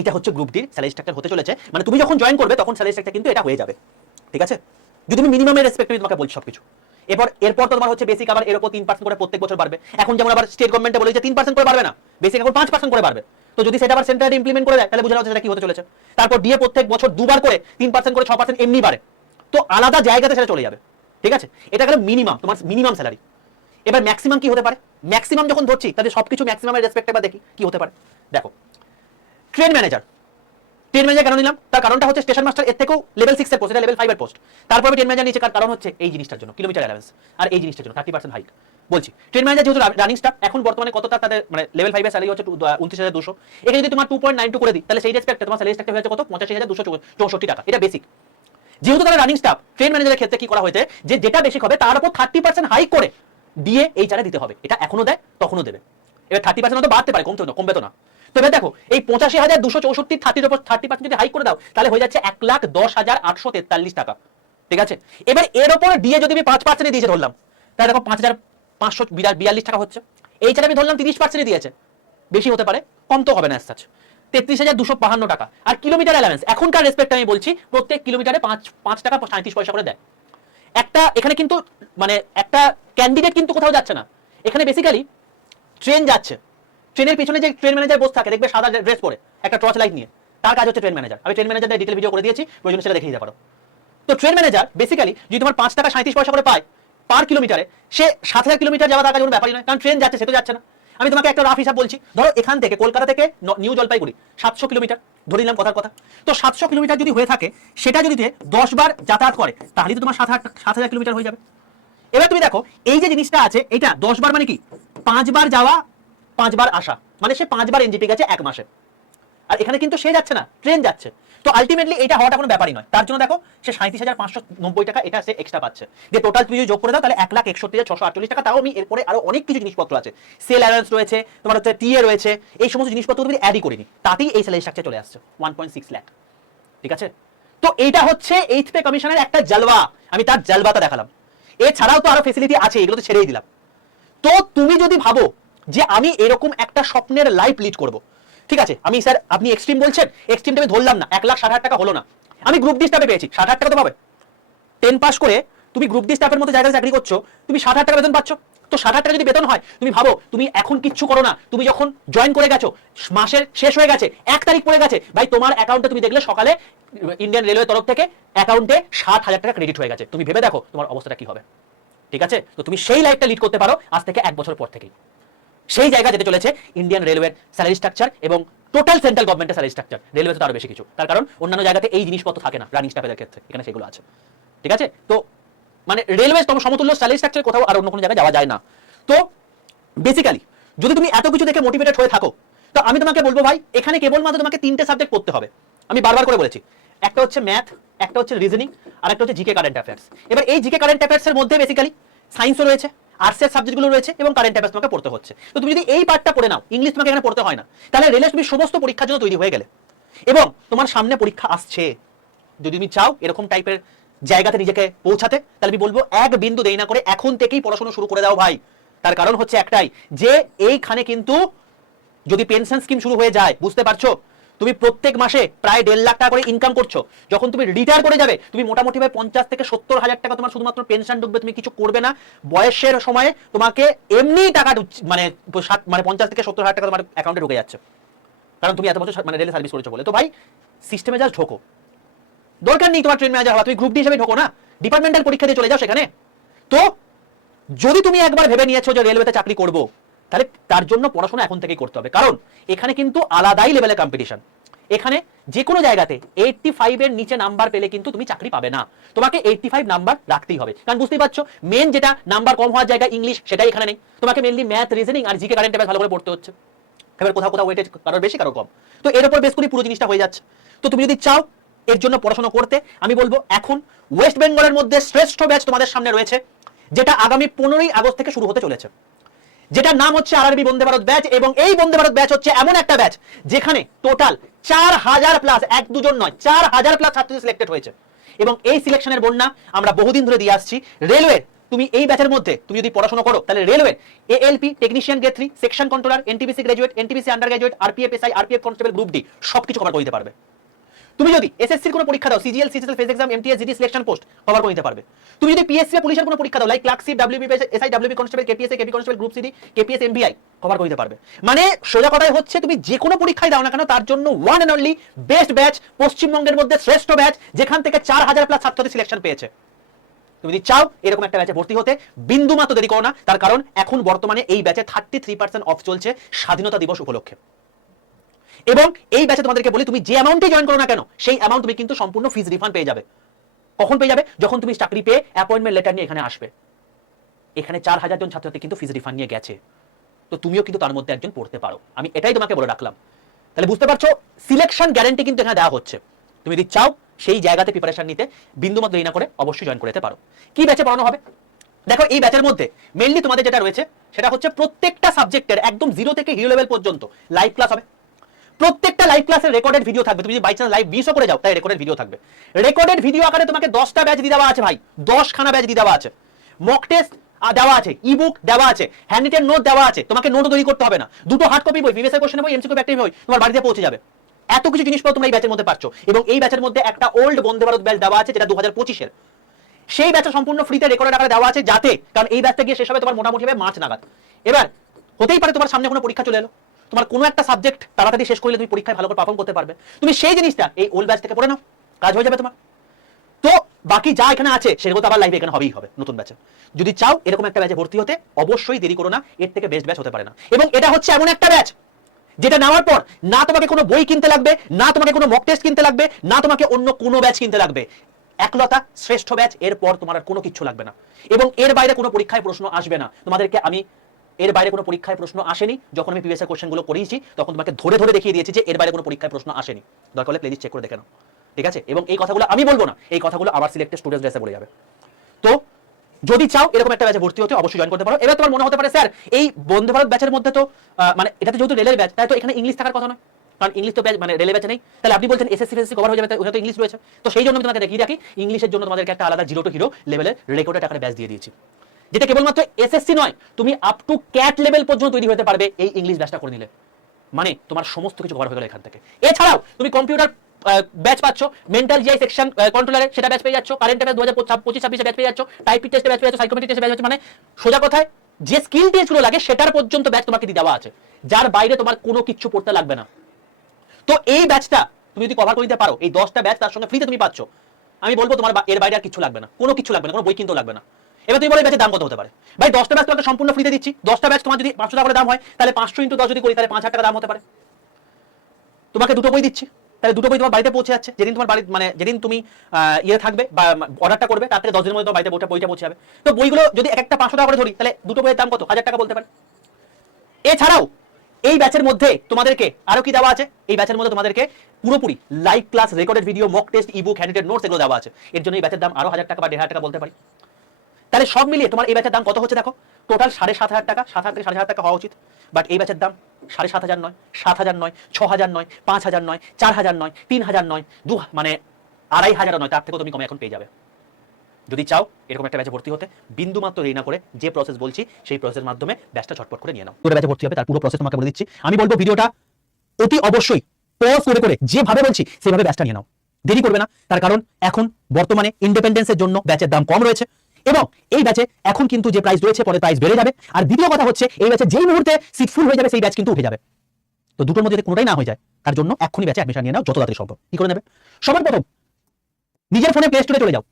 এটা হচ্ছে গ্রুপ ডির স্যালারি স্ট্রাকচার হতে চলেছে, মানে তুমি যখন জয়েন করবে তখন স্যালারি স্ট্রাকচার কিন্তু এটা হয়ে যাবে। ঠিক আছে, যদি তুমি মিনিমামের রেসপেক্টে তোমাকে বলছি সবকিছু। এরপর তো তোমার হচ্ছে বেসিক আবার এর উপর 3% করে প্রত্যেক বছর বাড়বে। এখন যেমন আবার স্টেট গভর্নমেন্টে বলে যে 3% করে বাড়বে না, বেসিক এখন 5% করে বাড়বে। তো যদি সেটা আবার সেন্টারে ইমপ্লিমেন্ট করে দেয় তাহলে বোঝা যাচ্ছে সেটা কি হতে চলেছে। তারপর ডিএ প্রত্যেক বছর দুবার করে 3% করে 6% এমনি বাড়ে, তো আলাদা জায়গাতে সেটা চলে যাবে। ঠিক আছে, এটা গেল মিনিমাম, তোমার মিনিমাম স্যালারি। এবার ম্যাক্সিমাম কি হতে পারে? ম্যাক্সিমাম যখন ধরছি তাহলে সবকিছু ম্যাক্সিমামের রেসপেক্টে বা দেখি কি হতে পারে। দেখো, ট্রেন ম্যানেজার কেন নিলাম? তার কারণটা হচ্ছে স্টেশন মাস্টার এর থেকেও লেভেল 6 এর পোস্ট, এটা লেভেল 5 এর পোস্ট। তারপর আমি ট্রেন ম্যানেজার নিচে, কারণ হচ্ছে এই জিনিসটার জন্য কিলোমিটার অ্যালাউন্স, আর এই জিনিসটার জন্য 30% হাইক। বলছি ট্রেন ম্যানেজার যেহেতু রানিং স্টাফ, এখন বর্তমানে কত তাদের মানে লেভেল 5 এর স্যালারি হচ্ছে 29,200। এখানে যদি তোমার 2.92 করে দিই তাহলে সেই রেসপেক্টে তোমার স্যালারি স্ট্রাকচার হয়েছে কত? 85,264 টাকা। এটা বেসিক। যেহেতু তারা রানিং স্টাফ, ট্রেন ম্যানেজারের ক্ষেত্রে কি করা হয়েছে যে যেটা বেসিক হবে তার উপর 30% হাইক করে দিয়ে এই চারে দিতে হবে। এটা এখনো দেয়, তখনও দেবে। এবার 30% তো বাড়তে পারে, কমবে তো না। তো এবার দেখো, এই 85,264 30 উপর 30% যদি হাইক করে দাও তাহলে হয়ে যাচ্ছে 1,10,843 টাকা। ঠিক আছে, এবার এর উপর ডিএ যদি আমি 5% দিয়েছে ধরলাম, তাহলে দেখো 5,542 টাকা হচ্ছে। এই চারে আমি ধরলাম 30% দিয়েছে, বেশি হতে পারে, কম তো হবে না অ্যাজ সাচ, 33,252 টাকা। আর কিলোমিটার অ্যালাউন্স এখনকার রেসপেক্টে আমি বলছি প্রত্যেক কিলোমিটারে 5 টাকা 37 পয়সা করে দেয়। এখানে কিন্তু মানে একটা ক্যান্ডিডেট কিন্তু কোথাও যাচ্ছে না, এখানে বেসিক্যালি ট্রেন যাচ্ছে। ট্রেনের পিছনে যে ট্রেন ম্যানেজার বসে থাকে দেখবে সাদা ড্রেস পরে একটা টর্চ লাইট নিয়ে, তার কাজ হচ্ছে ট্রেন ম্যানেজার। আমি ট্রেন ম্যানেজারের ডিটেল ভিডিও করে দিয়েছি, প্রয়োজন সেটা দেখে নিতে পারো। তো ট্রেন ম্যানেজার বেসিক্যালি যদি তোমার 5 টাকা 37 পয়সা করে পায় পার কিলোমিটারে, সে 7,000 কিলোমিটার যাওয়া তার কাছে কোনো ব্যাপারই নয়, কারণ ট্রেন যাচ্ছে, সে তো যাচ্ছে না। আমি তোমাকে একটা রাফ হিসাব বলছি, ধরো এখান থেকে কলকাতা থেকে নিউ জলপাইগুড়ি 700 কিলোমিটার ধরে নিলাম কথার কথা। তো 700 কিলোমিটার যদি হয়ে থাকে, সেটা যদি 10 বার যাতায়াত করে তাহলে তো তোমার 7,000 কিলোমিটার হয়ে যাবে। এবার তুমি দেখো এই যে জিনিসটা আছে, এটা 10 বার মানে কি 5 বার যাওয়া 5 বার আসা, মানে সে 5 বার এনজিপি গেছে 1 মাসে। আর এখানে কিন্তু সে যাচ্ছে না, ট্রেন যাচ্ছে। তো আলটিমেটলি এটা হওয়াটা কোনো ব্যাপারই নয়। তার জন্য দেখো সে 37,590 টাকা এটা সে এক্সট্রা পাচ্ছে। যে টোটাল তুমি যদি যোগ করে দাও তাহলে 1,61,648 টাকা। তাও আমি এরপরে আরো অনেক কিছু জিনিসপত্র আছে, সেল অ্যালাউন্স রয়েছে, তোমার হচ্ছে টিএ রয়েছে, এই সমস্ত জিনিসপত্র তুমি অ্যাডই করিনি, তাতেই এই স্যালারি স্ট্রাকচার চলে আসছে 1.6 লাখ। ঠিক আছে, তো এইটা হচ্ছে 8th পে কমিশনের একটা জালওয়া, আমি তার জালওয়াটা দেখালাম। এছাড়াও তো আরো ফেসিলিটি আছে, এগুলো তো ছেড়েই দিলাম। তো তুমি যদি ভাবো যে আমি এরকম একটা স্বপ্নের লাইফ লিড করব, ঠিক আছে, আমি স্যার আপনি এক্সট্রিম বলছেন, এক্সট্রিমটা আমি ধরলাম না, 1,60,000 টাকা হলো না, আমি গ্রুপ ডি স্টাফে পেয়েছি 60,000 টাকা তো পাবে। 10 পাস করে তুমি গ্রুপ ডি স্টাফের মতো জায়গায় চাকরি করছো, তুমি 60,000 টাকা বেতন পাচ্ছ। তো 60,000 টাকা যদি বেতন হয়, তুমি ভাবো তুমি এখন কিচ্ছু করো না, তুমি যখন জয়েন করে গেছো, মাসের শেষ হয়ে গেছে, 1 তারিখ পড়ে গেছে, ভাই তোমার অ্যাকাউন্টে তুমি দেখলে সকালে ইন্ডিয়ান রেলওয়ে তরফ থেকে অ্যাকাউন্টে 60,000 টাকা ক্রেডিট হয়ে গেছে। তুমি ভেবে দেখো তোমার অবস্থাটা কি হবে। ঠিক আছে, তো তুমি সেই লাইফটা লিড করতে পারো আজ থেকে 1 বছর পর থেকেই। সেই জায়গা যেতে চলেছে ইন্ডিয়ান রেলওয়ের স্যালারি স্ট্রাকচার এবং টোটাল সেন্ট্রাল গভর্নমেন্টের স্যালারি স্ট্রাকচার। রেলওয়েতে তো আরো বেশি কিছু, তার কারণ অন্যান্য জায়গাতে এই জিনিসপত্র থাকে না রানিং স্টাফের ক্ষেত্রে, এখানে সেগুলো আছে। ঠিক আছে, তো মানে রেলওয়ে সমতুল্য স্যালারি স্ট্রাকচার কোথাও আর অন্য কোনো জায়গায় যাওয়া যায় না। তো বেসিক্যালি যদি তুমি এত কিছু দেখে মোটিভেটেড হয়ে থাকো, তো আমি তোমাকে বলবো ভাই এখানে কেবলমাত্র তোমাকে 3টে সাবজেক্ট পড়তে হবে। আমি বারবার করে বলেছি, একটা হচ্ছে ম্যাথ, একটা হচ্ছে রিজনিং, আর একটা হচ্ছে জিকে কারেন্ট অ্যাফেয়ার্স। এবার এই জিকে কারেন্ট অ্যাফেয়ার্স এর মধ্যে বেসিক্যালি সায়েন্সও রয়েছে, আর্টসের সাবজেক্টগুলো রয়েছে এবং কারেন্ট অ্যাফেয়ার্স তোমাকে পড়তে হচ্ছে। তো তুমি যদি এই পার্টটা পড়ে নাও, ইংলিশ তোমাকে এখানে পড়তে হয় না, তাহলে রেলওয়ে তুমি সমস্ত পরীক্ষার জন্য তৈরি হয়ে গেলে। এবং তোমার সামনে পরীক্ষা আসছে, যদি তুমি চাও এরকম টাইপের জায়গাতে নিজেকে পৌঁছাতে, তাহলে আমি বলবো এক বিন্দু দেরি না করে এখন থেকেই পড়াশোনা শুরু করে দাও ভাই। তার কারণ হচ্ছে একটাই, যে এইখানে কিন্তু যদি পেনশন স্কিম শুরু হয়ে যায়, বুঝতে পারছো, তুমি প্রত্যেক মাসে প্রায় 1.5 লাখ টাকা করে ইনকাম করছো। যখন তুমি রিটায়ার করে যাবে, তুমি মোটামুটি ভাই 50 থেকে 70,000 টাকা তোমার শুধুমাত্র পেনশন ঢুকবে, তুমি কিছু করবে না। বয়সের সময়ে তোমাকে এমনি টাকা মানে 50 থেকে 70,000 টাকা তোমার অ্যাকাউন্টে ঢুকে যাচ্ছে, কারণ তুমি এত বছর মানে রেলে সার্ভিস করেছো বলে। তো ভাই সিস্টেমে জাস্ট ঢোকো, দরকার নেই তোমার ট্রেন ম্যানেজার হওয়া, তুমি গ্রুপ ডি হিসেবে ঢোকো না, ডিপার্টমেন্টাল পরীক্ষা দিয়ে চলে যাও সেখানে। তো যদি তুমি একবার ভেবে নিয়েছো যে রেলওয়েতে চাকরি করবো, তাহলে তার জন্য পড়াশোনা এখন থেকেই করতে হবে, কারণ এখানে কিন্তু আলাদাই লেভেলের কম্পিটিশন। এখানে যে কোনো জায়গাতে 85 এর নিচে নাম্বার পেলে কিন্তু তুমি চাকরি পাবে না, তোমাকে 85 নাম্বার রাখতেই হবে। কারণ বুঝতেই পারছো মেন যেটা নাম্বার কম হওয়ার জায়গায় ইংলিশ, সেটাই এখানে নেই। তোমাকে মেনলি ম্যাথ, রিজনিং আর জিকে কারেন্ট অ্যাফেয়ার্স ভালো করে পড়তে হচ্ছে। এবার কোথাও কোথাও ওয়েটেজ কারোর বেশি কারোর কম, তো এর উপর বেস করে পুরো জিনিসটা হয়ে যাচ্ছে। তো তুমি যদি চাও এর জন্য পড়াশোনা করতে, আমি বলবো এখন ওয়েস্ট বেঙ্গলের মধ্যে শ্রেষ্ঠ ব্যাচ তোমাদের সামনে রয়েছে, যেটা আগামী 15ই আগস্ট থেকে শুরু হতে চলেছে। যেটার নাম হচ্ছে আরআরবি বন্দে ভারত ব্যাচ। এবং এই বন্দে ভারত ব্যাচ হচ্ছে এমন একটা ব্যাচ যেখানে টোটাল 4000 প্লাস, এক দুজন নয় 4000 প্লাস ছাত্র সিলেক্টেড হয়েছে। এবং এই সিলেকশনের বন্যা আমরা বহুদিন ধরে দিয়ে আসছি। রেলওয়ে তুমি এই ব্যাচের মধ্যে তুমি যদি পড়াশোনা করো তাহলে railway ALP, technician grade 3, section controller, NTPC graduate, NTPC under graduate, RPF SI, RPF constable, group D সবকিছু কভার করে দিতে পারবে। তুমি যদি এসএসসির কোনো পরীক্ষা দাও, CGL, CGL phase exam, MTS, GD selection post cover করে দিতে পারবে। তুমি যদি পিএসসি বা পুলিশের কোনো পরীক্ষা দাও like clerkship, WB SI, WB constable, KPSA, KP constable, group C D, KPS, MBI cover করে দিতে পারবে। মানে সোজা কথাই হচ্ছে তুমি যে কোনো পরীক্ষায় দাও না কেন তার জন্য one and only best batch, পশ্চিমবঙ্গের মধ্যে শ্রেষ্ঠ ব্যাচ, যেখান থেকে 4000 প্লাস ছাত্রদের সিলেকশন পেয়েছে। তুমি যদি চাও এরকম একটা ব্যাচে ভর্তি হতে, বিন্দু মাত্র দেরি করো না, তার কারণ এখন বর্তমানে এই ব্যাচে 33% অফ চলছে স্বাধীনতা দিবস উপলক্ষে। এবং এই ব্যাচে তোমাদেরকে বলি তুমি যে অ্যামাউন্টে জয়েন করো না কেন সেই অ্যামাউন্ট তুমি কিন্তু সম্পূর্ণ ফিজ রিফান্ড পেয়ে যাবে। কখন পেয়ে যাবে? যখন তুমি চাকরি পেয়ে অ্যাপয়েন্টমেন্ট লেটার নিয়ে এখানে আসবে। এখানে 4000 জন ছাত্রছাত্রী কিন্তু ফিজ রিফান্ড নিয়ে গেছে, তো তুমিও কিন্তু তার মধ্যে একজন পড়তে পারো। আমি এটাই তোমাকে বলে রাখলাম। তাহলে বুঝতে পারছো সিলেকশন গ্যারান্টি কিন্তু এখানে দেওয়া হচ্ছে। তুমি যদি চাও সেই জায়গাতে প্রিপারেশন নিতে বিন্দুমাত্র দেরি না করে অবশ্যই জয়েন করে যেতে পারো। কি ব্যাচে পড়ানো হবে দেখো, এই ব্যাচের মধ্যে মেইনলি তোমাদের যেটা রয়েছে সেটা হচ্ছে প্রত্যেকটা সাবজেক্টের একদম 0 থেকে হিরো লেভেল পর্যন্ত লাইভ ক্লাস হবে। প্রত্যেকটা লাইভ ক্লাসের রেকর্ডেড ভিডিও থাকবে। তুমি যদি বাই চান্স লাইভ মিসও করে যাও তাই রেকর্ডেড ভিডিও থাকবে। রেকর্ডেড ভিডিও আকারে তোমাকে 10টা ব্যাচ দিয়ে দেওয়া আছে ভাই, 10 খানা ব্যাচ দিয়ে দেওয়া আছে। মক টেস্ট দেওয়া আছে, ইবুক দেওয়া আছে, হ্যান্ডরিটেন নোট দেওয়া আছে। তোমাকে নোটও তৈরি করতে হবে না, দুটো হার্ড কপি বই, প্রিভিয়াস কোশ্চেন বই, এমসিকিউ প্র্যাকটিস বই তোমার বাড়িতে পৌঁছে যাবে। এত কিছু জিনিসপত্র তোমরা এই ব্যাচের মধ্যে পাচ্ছ। এবং এই ব্যাচের মধ্যে একটা ওল্ড বন্দে ভারত ব্যাচ দেওয়া আছে যেটা 2025-এর, সেই ব্যাচটা সম্পূর্ণ ফ্রিতে রেকর্ডেড আকারে দেওয়া আছে, যাতে কারণ এই ব্যাচটা গিয়ে শেষ হবে তোমার মোটামুটি হবে মার্চ নাগাদ। এবার হতেই পারে তোমার সামনে কোনো পরীক্ষা চলে এলো, তোমার কোনো একটা সাবজেক্ট তাড়াতাড়ি শেষ করলে তুমি পরীক্ষায় ভালো করে পারফর্ম করতে পারবে, তুমি সেই জিনিসটা এই ওল্ড ব্যাচ থেকে পড়ে নাও, কাজ হয়ে যাবে তোমার। তো বাকি যা এখানে আছে সেগুলো তো আবার লাইভে এখানে হবেই হবে নতুন ব্যাচে। যদি চাও এরকম একটা ব্যাচে ভর্তি হতে অবশ্যই দেরি করো না, এর থেকে বেস্ট ব্যাচ হতে পারে না। এবং এটা হচ্ছে এমন একটা ব্যাচ যেটা নেওয়ার পর না তোমাকে কোনো বই কিনতে লাগবে, না তোমাকে কোনো মক টেস্ট কিনতে লাগবে, না তোমাকে অন্য কোনো ব্যাচ কিনতে লাগবে। একলতা শ্রেষ্ঠ ব্যাচ, এরপর তোমার আর কোনো কিছু লাগবে না। এবং এর বাইরে কোনো পরীক্ষায় প্রশ্ন আসবে না তোমাদেরকে। আমি এর বাইরে কোনো পরীক্ষায় প্রশ্ন আসেনি, যখন আমি প্রিভিয়াস কোশ্চেনগুলো করিয়েছি তখন তোমাকে ধরে ধরে দেখিয়ে দিয়েছি যে এর বাইরে কোনো পরীক্ষায় প্রশ্ন আসেনি। দরকার হলে প্লেলিস্ট চেক করে দেখে নাও, ঠিক আছে? এবং এই কথাগুলো আমি বলবো না, এই কথাগুলো আবার সিলেক্টেড স্টুডেন্টস এসে বলে যাবে। তো যদি চাও এরকম একটা ব্যাচে ভর্তি হতে অবশ্যই জয়েন করতে পারো। এবার তোমার মনে হতে পারে স্যার এই বন্দে ভারত ব্যাচের মধ্যে তো মানে এটা তো যেহেতু রেলের ব্যাচ তাই তো এখানে ইংলিশ থাকার কথা নয়, কারণ ইংলিশ তো ব্যাচ মানে রেলের ব্যাচে নেই। তাহলে আপনি বলছেন এসএসসি ফেসএসসি কভার হয়ে যাবে, ওখানে তো ইংলিশ রয়েছে। তো সেই জন্য আমি তোমাকে দেখিয়ে রাখি ইংলিশের জন্য তোমাদেরকে একটা আলাদা 0 টু হিরো লেভেলের রেকর্ডেড আকারে ব্যাচ দিয়ে দিয়েছি, যেটা কেবলমাত্র এসএসসি নয়, তুমি আপ টু ক্যাট লেভেল পর্যন্ত তৈরি হতে পারবে এই ইংলিশ ব্যাচটা করে নিলে। মানে তোমার সমস্ত কিছু কভার হয়ে গেল এখান থেকে। এছাড়াও তুমি কম্পিউটার ব্যাচ পাচ্ছ, মেন্টাল জিআই সেকশন কন্ট্রোলারে সেটা ব্যাচ পেয়ে যাচ্ছ, কারেন্ট অ্যাফেয়ার্স 2025-26 ব্যাচ পেয়ে যাচ্ছ, টাইপিং টেস্টে ব্যাচ পেয়ে যাচ্ছ, সাইকোমেট্রি টেস্টে ব্যাচ হচ্ছে। মানে সোজা কথায় যে স্কিল টেস্টগুলো লাগে সেটার পর্যন্ত ব্যাচ তোমাকে দিয়ে দেওয়া আছে, যার বাইরে তোমার কোনো কিছু পড়তে লাগবে না। তো এই ব্যাচটা তুমি যদি কভার করে দিতে পারো, এই 10টা ব্যাচ তার সঙ্গে ফ্রিতে তুমি পাচ্ছ, আমি বলবো তোমার এর বাইরে আর কিছু লাগবে না, কোনো কিছু লাগবে না, কোনো বই কিনতেও লাগবে না। এবার তুমি বলো এই ব্যাচের দাম কত হতে পারে? ভাই 10টা ব্যাচ তোমাকে সম্পূর্ণ ফ্রিতে দিচ্ছি। 10টা ব্যাচ তোমার যদি 500 টাকা করে দাম হয় তাহলে 500 × 10 যদি করি তাহলে 5000 টাকা দাম হতে পারে। তোমাকে দুটো বই দিচ্ছি, তাহলে দুটো বই তোমার বাড়িতে পৌঁছে যাচ্ছে। যেদিন তোমার বাড়ি মানে যেদিন তুমি ইয়ে থাকবে বা অর্ডারটা করবে তার থেকে 10 দিনের মধ্যে তোমার বাড়িতে বইটা পৌঁছে যাবে। তো বইগুলো যদি একটা 500 টাকা করে ধরি তাহলে দুটো বইয়ের দাম কত? 1000 টাকা বলতে পারে। এছাড়াও এই ব্যাচের মধ্যে তোমাদেরকে আরো কি দেওয়া আছে? এই ব্যাচের মধ্যে তোমাদেরকে পুরোপুরি live class, recorded video, mock test, ebook, handwritten notes এগুলো দেওয়া আছে। এর জন্য এই ব্যাচের দাম আরো 1000 টাকা বা 1500 টাকা বলতে পারি। তাহলে সব মিলিয়ে তোমার এই ব্যাচের দাম কত হচ্ছে দেখো, টোটাল 7500 টাকা, 7000 থেকে 7500 টাকা হওয়া উচিত। বাট এই ব্যাচের দাম 7500 নয়, 7000 নয়, 6000 নয়, 5000 নয়, 4000 নয়, 3000 নয়, মানে 2500 নয়, তার থেকে তুমি কমে এখন পেয়ে যাবে। যদি চাও এরকম একটা ব্যাচে ভর্তি হতে বিন্দু মাত্র দেরি না করে যে প্রসেস বলছি সেই প্রসেসের মাধ্যমে ব্যাচটা ঝটপট করে নিয়ে নাও। পুরো ব্যাচে ভর্তি হবে তার পুরো প্রসেস তোমাকে বলে দিচ্ছি। আমি বলবো ভিডিওটা অতি অবশ্যই পজ করে করে যেভাবে বলছি সেভাবে ব্যাচটা নিয়ে নাও, দেরি করবে না। তার কারণ এখন বর্তমানে ইন্ডিপেন্ডেন্সের জন্য ব্যাচের দাম কম রয়েছে এবং এই ব্যাচে এখন কিন্তু যে প্রাইস রয়েছে পরে প্রাইস বেড়ে যাবে। আর দ্বিতীয় কথা হচ্ছে এই ব্যাচে যেই মুহূর্তে সিট ফুল হয়ে যাবে সেই ব্যাচ কিন্তু উঠে যাবে। তো দুটোর মধ্যে যদি কোনোটাই না হয়ে যায় তার জন্য এখনই ব্যাচে অ্যাডমিশন নিয়ে নাও যত তাড়াতাড়ি সম্ভব। কি করে নেবে? সবার প্রথম নিজের ফোনে প্লে স্টোরে চলে যাও,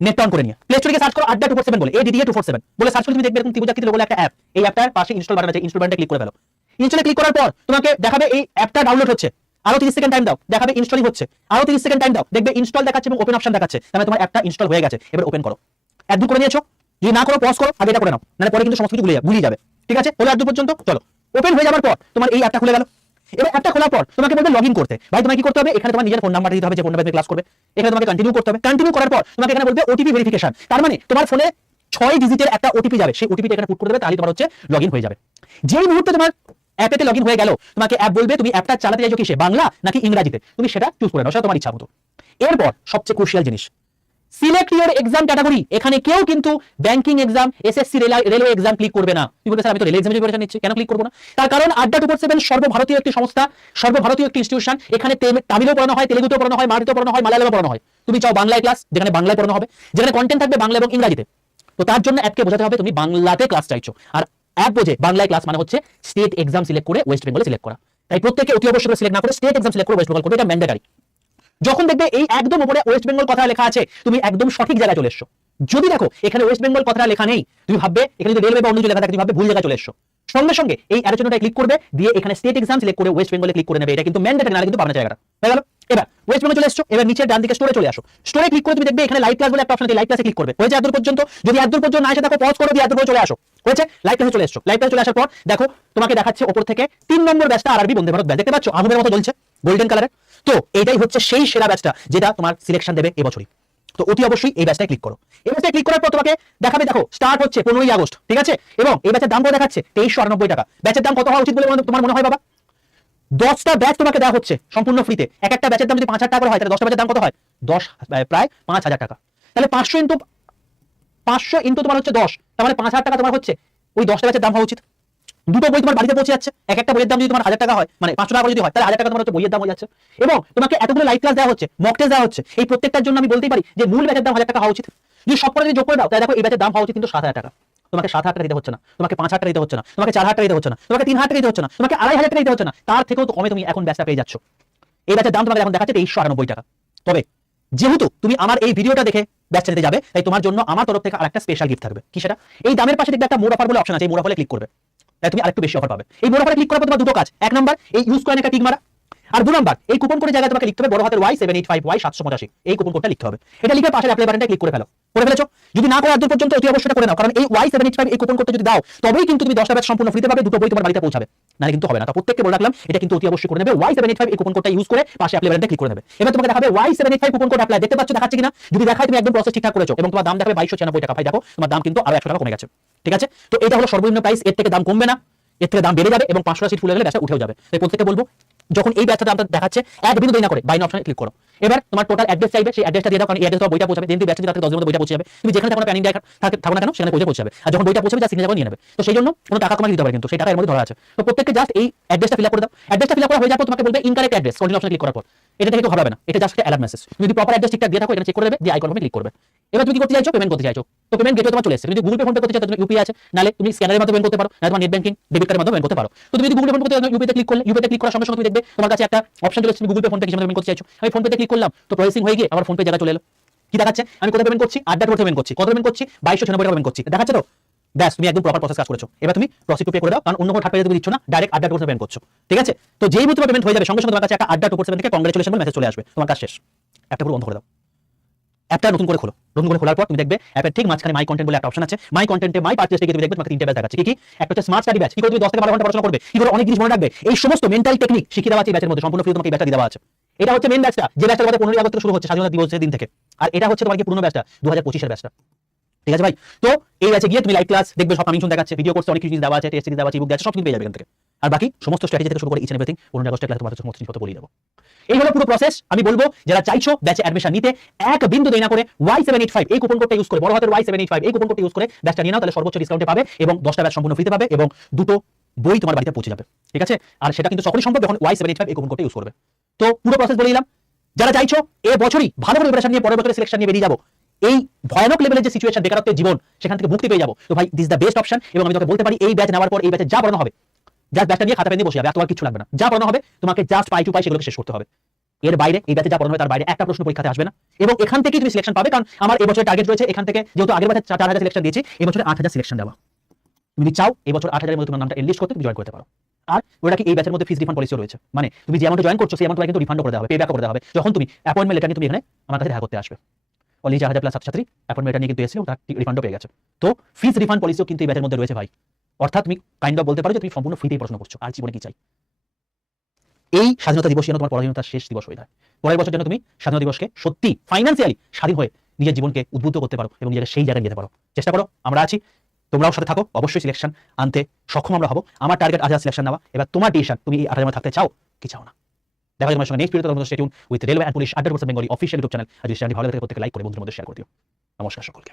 নেট অন করে নিয়ে প্লে স্টোরে সার্চ করো আড্ডা 247 বলে, ADDA 247 বলে সার্চ করে তুমি দেখবে এরকম ত্রিভুজাকৃতি লোগো একটা অ্যাপ। এই অ্যাপটার পাশে ইনস্টল বাটন আছে, ইনস্টল বাটনে ক্লিক করে ফেলো। ইনস্টলে ক্লিক করার পর তোমাকে দেখাবে এই অ্যাপটা ডাউনলোড হচ্ছে, আরো 30 সেকেন্ড টাইম দাও, দেখাবে ইনস্টলিং হচ্ছে, আরো 30 সেকেন্ড টাইম দাও, দেখবে ইনস্টল দেখাচ্ছে এবং ওপেন অপশন দেখাচ্ছে, তাহলে তোমার অ্যাপটা ইনস্টল হয়ে গেছে। এবার ওপেন করো। অ্যাড করে নিয়েছো, যদি না করো পজ করো, আগে এটা করে নাও, নাহলে পরে কিন্তু সমস্ত কিছু গুলিয়ে যাবে। ঠিক আছে, হলো অ্যাড পর্যন্ত। চলো ওপেন হয়ে যাওয়ার পর তোমার এই অ্যাপটা খুলে গেল। এবার অ্যাপটা খোলার পর তোমাকে বলবে লগইন করতে। ভাই তোমাকে কি করতে হবে? এখানে তোমার নিজের ফোন নাম্বার দিতে হবে যে ফোন নাম্বারে ক্লাস করবে। এখানে তোমাকে কন্টিনিউ করতে হবে। কন্টিনিউ করার পর তোমাকে এখানে বলবে ওটিপি ভেরিফিকেশন। তার মানে তোমার ফোনে 6 ডিজিটের একটা ওটিপি যাবে, সেই ওটিপিটা এখানে পুট করে দেবে, তাহলে তোমার হচ্ছে লগইন হয়ে যাবে। যেই মুহূর্তে তোমার অ্যাপেতে লগইন হয়ে গেল, তোমাকে অ্যাপ বলবে তুমি অ্যাপটা চালাতে চাইছো কিসে, বাংলা নাকি ইংরেজিতে, তুমি সেটা চুজ করে নাও, সেটা তোমার ইচ্ছা মতো। এরপর সবচেয়ে ক্রুশিয়াল জিনিস, সিলেক্ট ইওর এক্সাম ক্যাটাগরি। এখানে কেউ কিন্তু banking exam, SSC, railway exam click করবে না। তুমি বলতে স্যার আমি তো রেলওয়ে এক্সামের প্রিপারেশন নিচ্ছি, কেন ক্লিক করবো না? তার কারণ আড্ডা 247 সর্বভারতীয় একটি সংস্থা, সর্বভারতীয় একটি ইনস্টিটিউশন। এখানে তামিলও পড়ানো হয়, তেলেগুতেও পড়ানো হয়, মারাঠিতেও পড়ানো হয়, মালায়ালামও পড়ানো হয়। তুমি চাও বাংলায় ক্লাস, যেখানে বাংলায় পড়ানো হবে, যেখানে কন্টেন্ট থাকবে বাংলা এবং ইংরেজিতে, তো তার জন্য অ্যাপকে বোঝাতে হবে তুমি বাংলাতে ক্লাস চাইছো। আর অ্যাপ বোঝে বাংলায় ক্লাস মানে হচ্ছে স্টেট এক্সাম সিলেক্ট করে ওয়েস্ট বেঙ্গলে সিলেক্ট করা। তাই প্রত্যেকে অতি অবশ্যই সিলেক্ট না করে স্টেট এক্সাম সিলেক্ট করে ওয়েস্ট বেঙ্গল করবে, এটা ম্যান্ডেটরি। যখন দেখবে এই একদম উপরে ওয়েস্ট বেঙ্গল কথা লেখা আছে, তুমি একদম সঠিক জায়গায় চলে এসছো। যদি দেখো এখানে ওয়েস্ট বেঙ্গল কথাটা লেখা নেই, তুমি ভাববে এখানে যদি রেলওয়ে বা অন্য কিছু লেখা থাকে, তুমি ভাববে ভুল জায়গায় চলে এসছো। সঙ্গে সঙ্গে এই অ্যারোচনটা ক্লিক করবে, দিয়ে এখানে স্টেট এক্সাম সিলেক্ট করে ওয়েস্ট বেঙ্গলে ক্লিক করে নেবে। এটা কিন্তু ম্যান্ডেটরি, না কিন্তু পাবে না জায়গাটা। হয়ে গেল? এবার ওয়েস্ট বেঙ্গল চলে এসছো, এবার নিচের ডান দিকে স্টোরে চলে আসো। স্টোরে ক্লিক করে তুমি দেখবে এখানে লাইভ ক্লাস বলে একটা অপশন আছে, লাইভ ক্লাসে ক্লিক করবে। হয়েছে এত দূর পর্যন্ত? যদি এত দূর পর্যন্ত না এসে দেখো পজ করে দিয়ে এত দূর চলে আসো। হয়েছে? লাইভ ক্লাসে চলে এসছো। লাইভ ক্লাসে চলে আসার পর দেখো তোমাকে দেখাচ্ছে উপর থেকে 3 নম্বর ব্যাচটা আরআরবি বন্দে ভারত ব্যাচ, দেখতে পাচ্ছ আগুনের মতো জ্বলছে গোল্ডেন কালারের। তো এইটাই হচ্ছে সেই সেরা ব্যাচটা যেটা তোমার সিলেকশন দেবে এবছরই। তো অতি অবশ্যই এই ব্যাচটায় ক্লিক করো। এই ব্যাচটায় ক্লিক করার পর তোমাকে দেখাবে, দেখো স্টার্ট হচ্ছে 15ই আগস্ট, ঠিক আছে? এবং এই ব্যাচের দাম দেখাচ্ছে 2398 টাকা। ব্যাচের দাম কত হওয়া উচিত বলে তোমার মনে হয় বাবা? 10টা ব্যাচ তোমাকে দেওয়া হচ্ছে সম্পূর্ণ ফ্রিতে। এক একটা ব্যাচের দাম যদি 5000 টাকা করে হয়, তাহলে 10টা ব্যাচের দাম কত হয়? প্রায় 5000 টাকা। তাহলে 500 ইন্টু তোমার হচ্ছে 10, তার মানে 5000 টাকা তোমার হচ্ছে ওই 10টা ব্যাচের দাম হওয়া উচিত। দুটো বই তোমার বাড়িতে পৌঁছে যাচ্ছে। এক একটা বইয়ের দাম যদি তোমার 1000 টাকা হয়, মানে 500 টাকা করে যদি হয়, তাহলে 1000 টাকা তোমার হচ্ছে বইয়ের দাম হয়ে যাচ্ছে। এবং তোমাকে এতগুলো লাইভ ক্লাস দেওয়া হচ্ছে, মক টেস্ট দেওয়া হচ্ছে। এই প্রত্যেকটার জন্য আমি বলতেই পারি যে মূল ব্যাচের দাম 1000 টাকা হওয়া উচিত। যদি সব করে যদি যোগ করে দাও, তাহলে দেখো এই ব্যাচের দাম হওয়া উচিত কিন্তু 7000 টাকা। তোমাকে 7000 টাকা দিতে হচ্ছে না, তোমাকে 5000 টাকা দিতে হচ্ছে না, তোমাকে 4000 টাকা দিতে হচ্ছে না, তোমাকে 3000 টাকা দিতে হচ্ছে না, তোমাকে 2500 টাকা দিতে হচ্ছে না। তার থেকেও তো কমে তুমি এখন ব্যাচটা পেয়ে যাচ্ছ। এই ব্যাচের দাম তোমাকে এখন দেখাচ্ছে 2398 টাকা। তবে যেহেতু তুমি আমার এই ভিডিওটা দেখে ব্যাচটা নিতে যাবে, তাই তোমার জন্য আমার তরফ থেকে আরেকটা স্পেশাল গিফট থাকবে। কি সেটা? এই দামের পাশে দেখবে একটা মোর অফার বলে অপশন আছে, এই মোর অফারে ক্লিক করবে, তাই তুমি আরেকটু বেশি অফার পাবে। এই মোর অফারে ক্লিক করার পর তোমার দুটো কাজ। এক নাম্বার, এই ইউজ কয়েন একটা টিক মারা, আর 2 নাম্বার, এই কুপন কোডের জায়গায় তোমাকে লিখতে হবে বড় হাতের Y785Y785, এই কুপন কোডটা লিখতে হবে। এটা লিখে পাশের অ্যাপ্লাই বাটনটা ক্লিক করে ফেলেছো? যদি না করে এত পর্যন্ত অতি অবশ্যই করে নাও, কারণ এই Y785 এই কুপন কোডটা যদি দাও, তবেই কিন্তু তুমি 10টা ব্যাচ সম্পূর্ণ ফ্রিতে পাবে, দুটো বই তোমার বাড়িতে পৌঁছাবে, নালে কিন্তু হবে না। তো প্রত্যেককে বলে রাখলাম, এটা কিন্তু অতি অবশ্যই করে নেবে। Y785 এই কুপন কোডটা ইউজ করে পাশে অ্যাপ্লাই বাটনটা ক্লিক করে নেবে। এবার তোমাকে দেখাবে Y785 কুপন কোড অ্যাপ্লাই, দেখতে পাচ্ছ দেখাচ্ছে কিনা? যদি দেখায় তুমি একদম প্রসেস ঠিকঠাক করেছো, এবং তোমার দাম দেখাবে 2296 টাকা। ভাই দেখো তোমার দাম কিন্তু আরো 100 টাকা কমে গেছে, ঠিক আছে? তো এটা হলো সর্বনিম্ন প্রাইস, এর থেকে দাম কমবে না, এর থেকে দাম বেড়ে যাবে, এবং 500টা সিট ফুল হয়ে গেলে ব্যাচটা উঠেও যাবে। তাই প্রত্যেককে বলবো, যখন এই ব্যাচটা দামটা দেখাচ্ছে এক বিন্দু দেরি না করে বাই নাও অপশনে ক্লিক করো। এবার তোমার টোটাল অ্যাড্রেস চাইবে, সেই অ্যাড্রেসটা দিয়ে দাও, কারণ এই অ্যাড্রেসে বইটা পৌঁছাবে। যেহেতু ব্যাচটা রাতে 10 দিনের মধ্যে বইটা পৌঁছে যাবে, তুমি যেখানে থাকো না প্যানিং থাকো না কেন, সেখানে পৌঁছে যাবে। আর যখন বইটা পৌঁছাবে যা সিগনেচার করে নিয়ে নেবে। তো সেই জন্য কোনো টাকা তোমাকে দিতে পারে, কিন্তু সেই টাকা এর মধ্যে ধরা আছে। তো প্রত্যেককে জাস্ট এই অ্যাড্রেসটা ফিল আপ করে দাও। অ্যাড্রেসটা ফিল আপ করা হয়ে যাবে, তোমাকে বলবে ইনকারেক্ট অ্যাড্রেস, কন্টিনিউ অপশনে ক্লিক করার পর। এটা থেকে ঘাবড়াবে না, এটা জাস্ট একটা অ্যালার্ট মেসেজ। তুমি যদি প্রপার অ্যাড্রেস ঠিকঠাক দিয়ে থাকো, এটা চেক করে দেবে, দিয়ে আইকন ক্লিক করবে। এবার তুমি কি করতে চাইছো? পেমেন্ট করতে চাইছো, তো পেমেন্ট গেটওয়ে তোমার চলে এসেছে। তুমি গুগল পে, ফোন পে করতে চাইছো, তুমি ইউপিআই আছে, নালে তুমি স্ক্যানারের মাধ্যমে পেমেন্ট করতে পারো, না তোমার নেট ব্যাংকিং ডেবিট কার্ডের মাধ্যমে পেমেন্ট করতে পারো। তো তুমি যদি গুগল পে, ফোন পে করতে ইউপিআই তে ক্লিক করলে, ইউপিআই তে ক্লিক করার সঙ্গে সঙ্গে তুমি দেখবে তোমার কাছে একটা অপশন চলে এসেছে, তুমি গুগল পে, ফোন পে কিসের মাধ্যমে পেমেন্ট করতে চাইছো। আমি ফোন পে তে ক্লিক করলাম, তো প্রসেসিং হয়ে গিয়ে আমার ফোন পে জায়গা চলে এলো। কি দেখাচ্ছে? আমি কোথায় পেমেন্ট করছি? আড্ডা টোর পেমেন্ট করছি। কত পেমেন্ট করছি? 2296 টাকা পেমেন্ট করছি, দেখাচ্ছে তো? ব্যাস, তুমি একদম প্রপার প্রসেস কাজ করেছো। এবার তুমি প্রসিড টু পে করে দাও, কারণ অন্য কোনো থার্ড পার্টি তুমি দিচ্ছ না, ডাইরেক্ট আড্ডা টোর পেমেন্ট করছো, ঠিক আছে? তো যেই মুহূর্তে পেমেন্ট হয়ে যাবে, সঙ্গে সঙ্গে তোমার কাছে একটা আড্ডা 247 থেকে কংগ্রেচুলেশন বলে মেসেজ চলে আসবে, তোমার কাজ শেষ। অ্যাপটা পুরো বন্ধ করে দাও, অ্যাপটা নতুন করে খোলো। নতুন করে খোলার পর তুমি দেখবে অ্যাপের ঠিক মাঝখানে মাই কন্টেন্ট বলে একটা অপশন আছে। মাই কন্টেন্টে মাই পারচেজ থেকে তুমি দেখবে তোমাকে 3টে ব্যাচ দেখাচ্ছে। কি? একটা হচ্ছে স্মার্ট স্টাডি ব্যাচ, কি করে তুমি 10 থেকে 12 ঘন্টা পড়াশোনা করবে, কি করে অনেক জিনিস মনে রাখবে, এই সমস্ত মেন্টাল টেকনিক শিখিয়ে দেওয়া আছে এই ব্যাচের মধ্যে, সম্পূর্ণ ফ্রি তোমাকে এই ব্যাচটা দেওয়া আছে। এটা হচ্ছে মেইন ব্যাচটা, যে ব্যাচটা তোমাদের 15ই আগস্ট থেকে শুরু হচ্ছে, স্বাধীনতা দিবসের দিন থেকে। আর এটা হচ্ছে তোমার কি পুরনো ব্যাচটা, 2025 এর ব্যাচটা, ঠিক আছে ভাই? তো এই ব্যাচে গিয়ে তুমি লাইভ ক্লাস দেখবে, সব কামিং শুন দেখাচ্ছে, ভিডিও কোর্স অনেক কিছু দেওয়া আছে, টেস্ট সিরিজ দেওয়া আছে, ইবুক দেওয়া আছে, সব কিছু পেয়ে যাবে এখান থেকে। আর বাকি সমস্ত স্ট্র্যাটেজি থেকে শুরু করে ইচ এন্ড এভরিথিং 15 আগস্টের ক্লাসে তোমার সমস্ত জিনিস বলে দেবো। এই হলো পুরো প্রসেস। আমি বলবো যারা চাইছো ব্যাচে অ্যাডমিশন নিতে, এক বিন্দু দেরি না করে Y785 এই কুপন কোডটা ইউজ করে, বড় হাতের Y785 এই কুপন কোডটা ইউজ করে ব্যাচটা নিয়ে নাও, তাহলে সর্বোচ্চ ডিসকাউন্টে পাবে, এবং 10টা ব্যাচ সম্পূর্ণ ফ্রিতে পাবে, এবং দুটো বই তোমার বাড়িতে পৌঁছে যাবে, ঠিক আছে? আর সেটা কিন্তু সকলেই সম্ভব যখন Y785 এই কুপন কোডটা ইউজ করবে। তো পুরো প্রসেস বলে দিলাম। যারা চাইছো এ বছরই ভালো করে প্রিপারেশন নিয়ে পরের বছরের সিলেকশন নিয়ে বেরিয়ে যাবো, এই ভয়ানক লেভেলের যে সিচুয়েশন, বেকারত্বের জীবন, সেখান থেকে মুক্তি পেয়ে যাবো, তো ভাই দিস দ্য বেস্ট অপশন। এবং আমি তোকে বলতে পারি, এই ব্যাচ নেওয়ার পর এই ব্যাচে যা পড়ানো হবে, জাস্ট ব্যাচটা নিয়ে খাতা পেন দিয়ে বসে যাবে, আর তোমার কিছু লাগবে না। যা পড়ানো হবে তোমাকে জাস্ট পাই টু পাই সেগুলোকে শেষ করতে হবে। এর বাইরে এই ব্যাচে যা পড়ানো হবে তার বাইরে একটা প্রশ্ন পরীক্ষাতে আসবে না, এবং এখান থেকেই তুমি সিলেকশন পাবে। কারণ আমার এই বছরের টার্গেট রয়েছে এখান থেকে, যেহেতু আগের বছর 4000 সিলেকশন দিয়েছি, এই বছরে 8000 সিলেকশন দেওয়া। তুমি চাও এই বছর 8000 এর মধ্যে তোমার নামটা এনলিস্ট করতে, তুমি জয়েন করতে পারো। আর ওটা কি, এই ব্যাচের মধ্যে ফিস রিফান্ড পলিসিও রয়েছে, মানে তুমি যে অ্যামাউন্টে জয়েন করছো সেই অ্যামাউন্ট কিন্তু রিফান্ড করে দেওয়া হবে, পে ব্যাক করে দেওয়া হবে, যখন তুমি অ্যাপয়েন্টমেন্ট লেটার নিয়ে তুমি এখানে আমার কাছে দেখা করতে আসবে। অলরেডি 4000 প্লাস ছাত্রী অ্যাপয়েন্টমেন্ট লেটার নিয়ে কিন্তু এসেছিল, তার রিফান্ডও পেয়ে গেছে। তো ফিস রিফান্ড পলিসিও কিন্তু এই ব্যাচের মধ্যে রয়েছে ভাই। অর্থাৎ তুমি কাইন্ড অফ বলতে পারো যে তুমি সম্পূর্ণ ফ্রিতেই পড়াশোনা করছো, আর জীবনে কি চাই। এই স্বাধীনতা দিবস যেন তোমার পরাধীনতার শেষ দিবস হয়ে যায়। পরের বছর যেন তুমি স্বাধীনতা দিবসকে সত্যি ফাইন্যান্সিয়ালি স্বাধীন হয়ে নিজের জীবনকে উদ্বুদ্ধ করতে পারো এবং নিজেকে সেই জায়গায় যেতে পারো। চেষ্টা করো, আমরা আছি, তোমরাও সাথে থাকো, অবশ্যই সিলেকশন আনতে সক্ষম আমরা হবো। আমার টার্গেট 8,000 সিলেকশন নেওয়া। এবার তোমার ডিসিশন, তুমি এই 8,000 থাকতে চাও কি চাও না। দেখা যায় তোমার সঙ্গে নেক্সট ভিডিওতে। তোমরা stay tune with railway and police 100% Bengali official YouTube channel. আর যদি চ্যানেলটি ভালো লাগে প্রত্যেকে লাইক করে বন্ধুদের মধ্যে শেয়ার করে দিও। নমস্কার সকলকে।